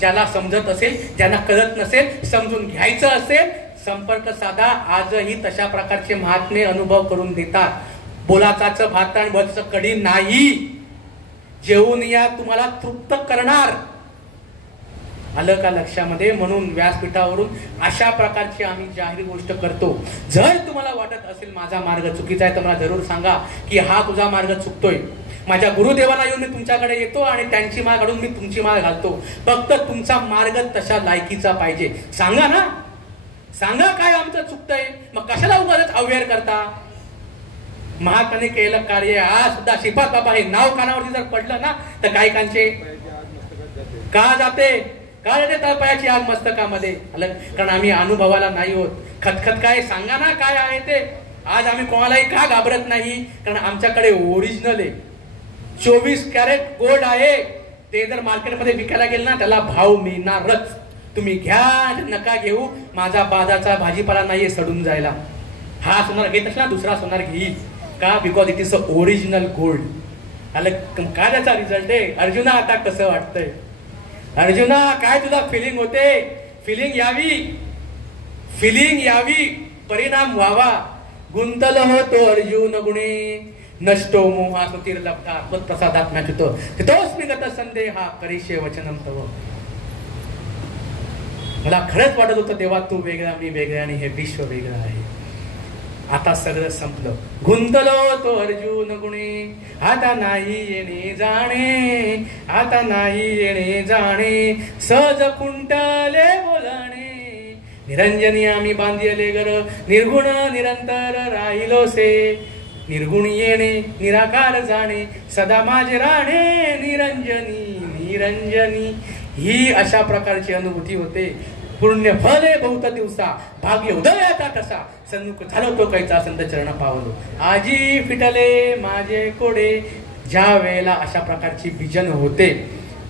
ज्याला समजत असेल, ज्यांना कळत नसेल, समजून घ्यायचं असेल, संपर्क साधा. आजही तशा प्रकारचे महात्मे अनुभव करून देतात. बोलाचाच भात आणि बचं कढी नाही, जेवून या तुम्हाला तृप्त करणार. आलं का लक्षामध्ये? म्हणून व्यासपीठावरून अशा प्रकारची आम्ही जाहीर गोष्ट करतो. जर तुम्हाला वाटत असेल माझा मार्ग चुकीचा आहे तर मला जरूर सांगा की हा तुझा मार्ग चुकतोय. माझ्या गुरुदेवाला येऊन मी तुमच्याकडे येतो आणि त्यांची माळ काढून मी तुमची माळ घालतो. फक्त तुमचा मार्ग तशा लायकीचा पाहिजे. सांगा ना, सांगा काय आमचं चुकतंय. मग कशाला उगाच अवेअर करता? महात्माने केलेलं कार्य आज सुद्धा श्रीपाद बाबा हे नाव कानावरती जर पडलं ना तर काही कांचे का जाते तळपायाची आग मस्तकामध्ये. कारण आम्ही अनुभवाला नाही होत. खतखत काय सांगा ना काय आहे ते. आज आम्ही कोणालाही का घाबरत नाही? कारण आमच्याकडे ओरिजिनल आहे. 24 कॅरेट गोल्ड आहे. ते जर मार्केटमध्ये विकायला गेलं ना त्याला भाव मिळणारच. तुम्ही घ्या नका घेऊ. माझा बाजाचा भाजीपाला नाहीये सडून जायला. हा सोनार घेत ना दुसरा सोनार घेईल का? Because it is a original gold. आलं काय त्याचा रिझल्ट आहे? अर्जुना आता कसं वाटतंय? अर्जुना काय तुला फिलिंग होते? फिलिंग यावी, परिणाम व्हावा. गुंतल होतो अर्जुन गुणे नष्टो मोहा सुतीर्लब्धा प्रसादात नाचतो तितोस्मी गत संदेहा करिष्ये वचनम तव. मला खरंच वाटत होतं तेव्हा तू वेगळा मी वेगळा आणि हे विश्व वेगळं आहे. आता सगळं संपलं. गुंतलो तो अर्जुन गुणे, आता नाही येणे जाणे, आता नाही येणे जाणे, सहज कुंटले बोलणे. निरंजनी आम्ही बांधिले घर, निर्गुण निरंतर राहिलो से. निर्गुण येणे निराकार जाणे, सदा माझे राहणे निरंजनी निरंजनी. ही अशा प्रकारची अनुभूती होते. पुण्य फले बहुत दिवसा, भाग्य उदयाचा कसा, सन्मुख झालो तो कैचा संत चरण पावलो. आजी फिटले माझे कोडे. ज्या वेळेला अशा प्रकारची विजन होते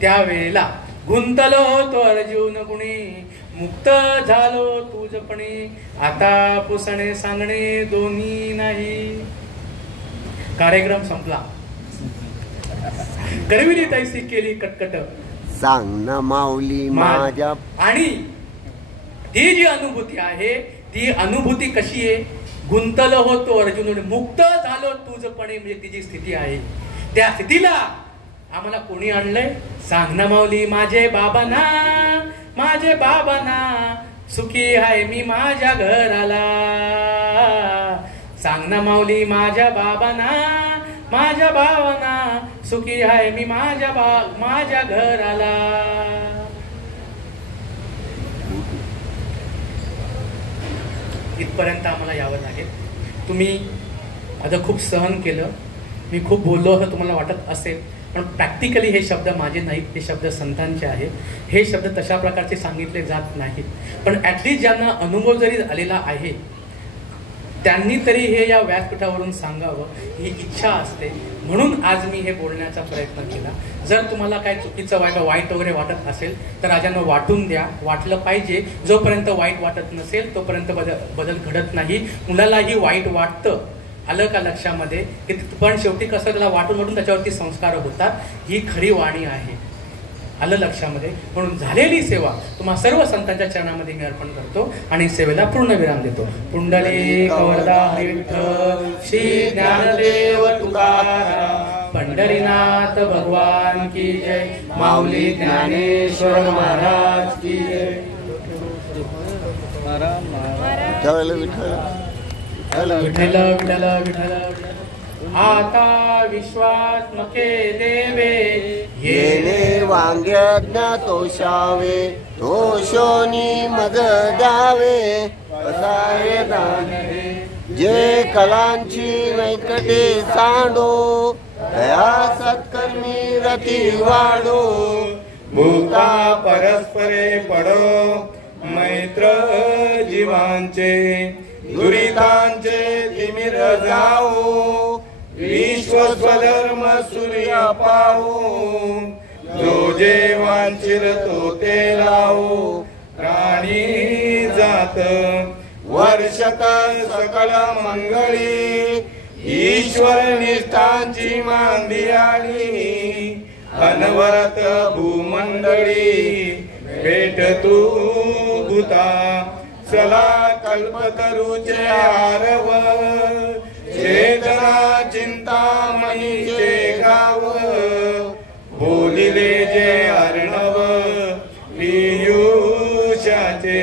त्यावेळेला गुंतलो तो अर्जुन गुणे, मुक्त झालो तुझपणे. आता पुसणे सांगणे दोन्ही नाही. कार्यक्रम संपला. करविली तैसी केली कटकट, सांग ना माऊली माझ्या. आणि ती जी अनुभूती आहे ती अनुभूती कशी आहे? गुंतल होतो अर्जुन, मुक्त झालो तुझपणे, म्हणजे ती जी स्थिती आहे त्या स्थितीला आम्हाला कोणी आणलंय? सांग ना माऊली माझे बाबांना, माझे बाबांना, सुखी आहे मी माझ्या घराला. सांग ना माऊली माझ्या बाबांना, माझ्या बाबांना, सुखी आहे मी माझ्या घराला. इथपर्यंत आम्हाला यावं लागेल. तुम्ही माझं खूप सहन केलं, मी खूप बोललो असं तुम्हाला वाटत असेल, पण प्रॅक्टिकली हे शब्द माझे नाहीत, हे शब्द संतांचे आहेत. हे शब्द तशा प्रकारचे सांगितले जात नाहीत, पण ॲटलिस्ट ज्यांना अनुभव जरी आलेला आहे त्यांनी तरी हे या व्यासपीठावरून सांगावं ही इच्छा असते. म्हणून आज मी हे बोलण्याचा प्रयत्न केला. जर तुम्हाला काय चुकीचं वाईट वगैरे वाटत असेल तर राजांना वाटून द्या, वाटलं पाहिजे. जोपर्यंत वाईट वाटत नसेल तोपर्यंत बदल घडत नाही. मुलालाही वाईट वाटतं, आलं का लक्षामध्ये? की पण शेवटी कसं त्याला वाटून त्याच्यावरती संस्कार होतात. ही खरी वाणी आहे, आलं लक्षामध्ये? म्हणून झालेली सेवा तुम्हा सर्व संतांच्या चरणामध्ये मी अर्पण करतो आणि सेवेला पूर्ण विराम देतो. पुंडलिक वरदा विठ्ठल, श्री ज्ञानदेव तुकाराम, पंढरीनाथ भगवान की जय, माऊली ज्ञानेश्वर महाराज की जय. विठ्ठल विठ्ठल विठ्ठल विठ्ठल विठ्ठल. आता विश्वात्मके देवे, येणे वांग्यज्ञ तोषावे, तोषोनी मज द्यावे. असावे दाने जे कलांची नैकटे सांडो, दया सत्कर्मी रती वाढो. भूता परस्परे पडो, मैत्र जीवांचे, दुरितांचे तिमिर जाओ. विश्व स्वधर्म सूर्य पाहो, जो जे वांछिल तो ते लावो. प्राणी जात वर्षत सकल मंगळी, ईश्वर निष्ठांची मांदियाळी. अनवरत भूमंडळी भेट तू भूता, चला कल्पतरूचे आरव. चेतना चिंतामणीचे गाव, बोलिले जे अर्णव. पियुषाचे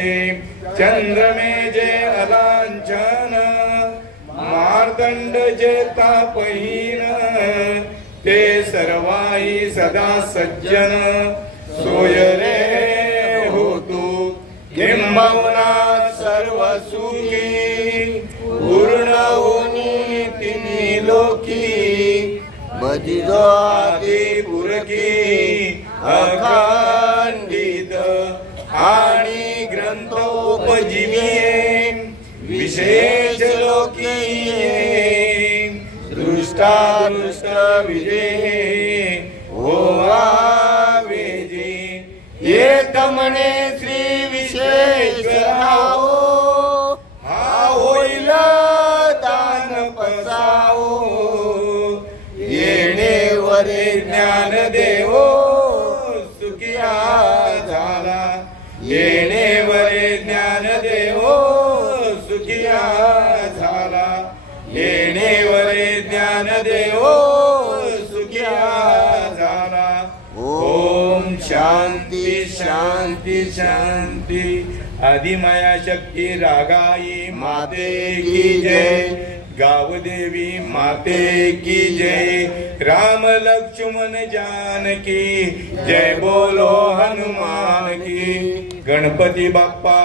चंद्रमे जे अलांछन, मार्तंड जे तापहीन. ते सर्वाही सदा सज्जन, सोय रे होतो किंबहुना सर्व सुखी. पूर्ण होनी तिन्ही लोकी, बजिजो आदी पुरकी. अखंडित आणि ग्रंथ उपजीविये, विशेष लोकी. दृष्टादृष्ट विजय होवावे जी. एक म्हणे श्री विश्वेश्वराओ, हा होईल दान पसाओ. येणे वरे ज्ञान देवो, सुखिया झाला. येणे वरे ज्ञान देवो, सुखिया झाला. येणे वरे ज्ञान देवो, सुखिया झाला. ओम शांती शांती. शांती शांती। आदिमाया शक्ती रागाई माते की जय। गावदेवी माते की जय। राम लक्ष्मण जानकी जय बोलो हनुमान की। गणपती बाप्पा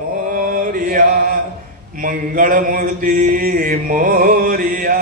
मोरिया मंगल मूर्ती मोरिया।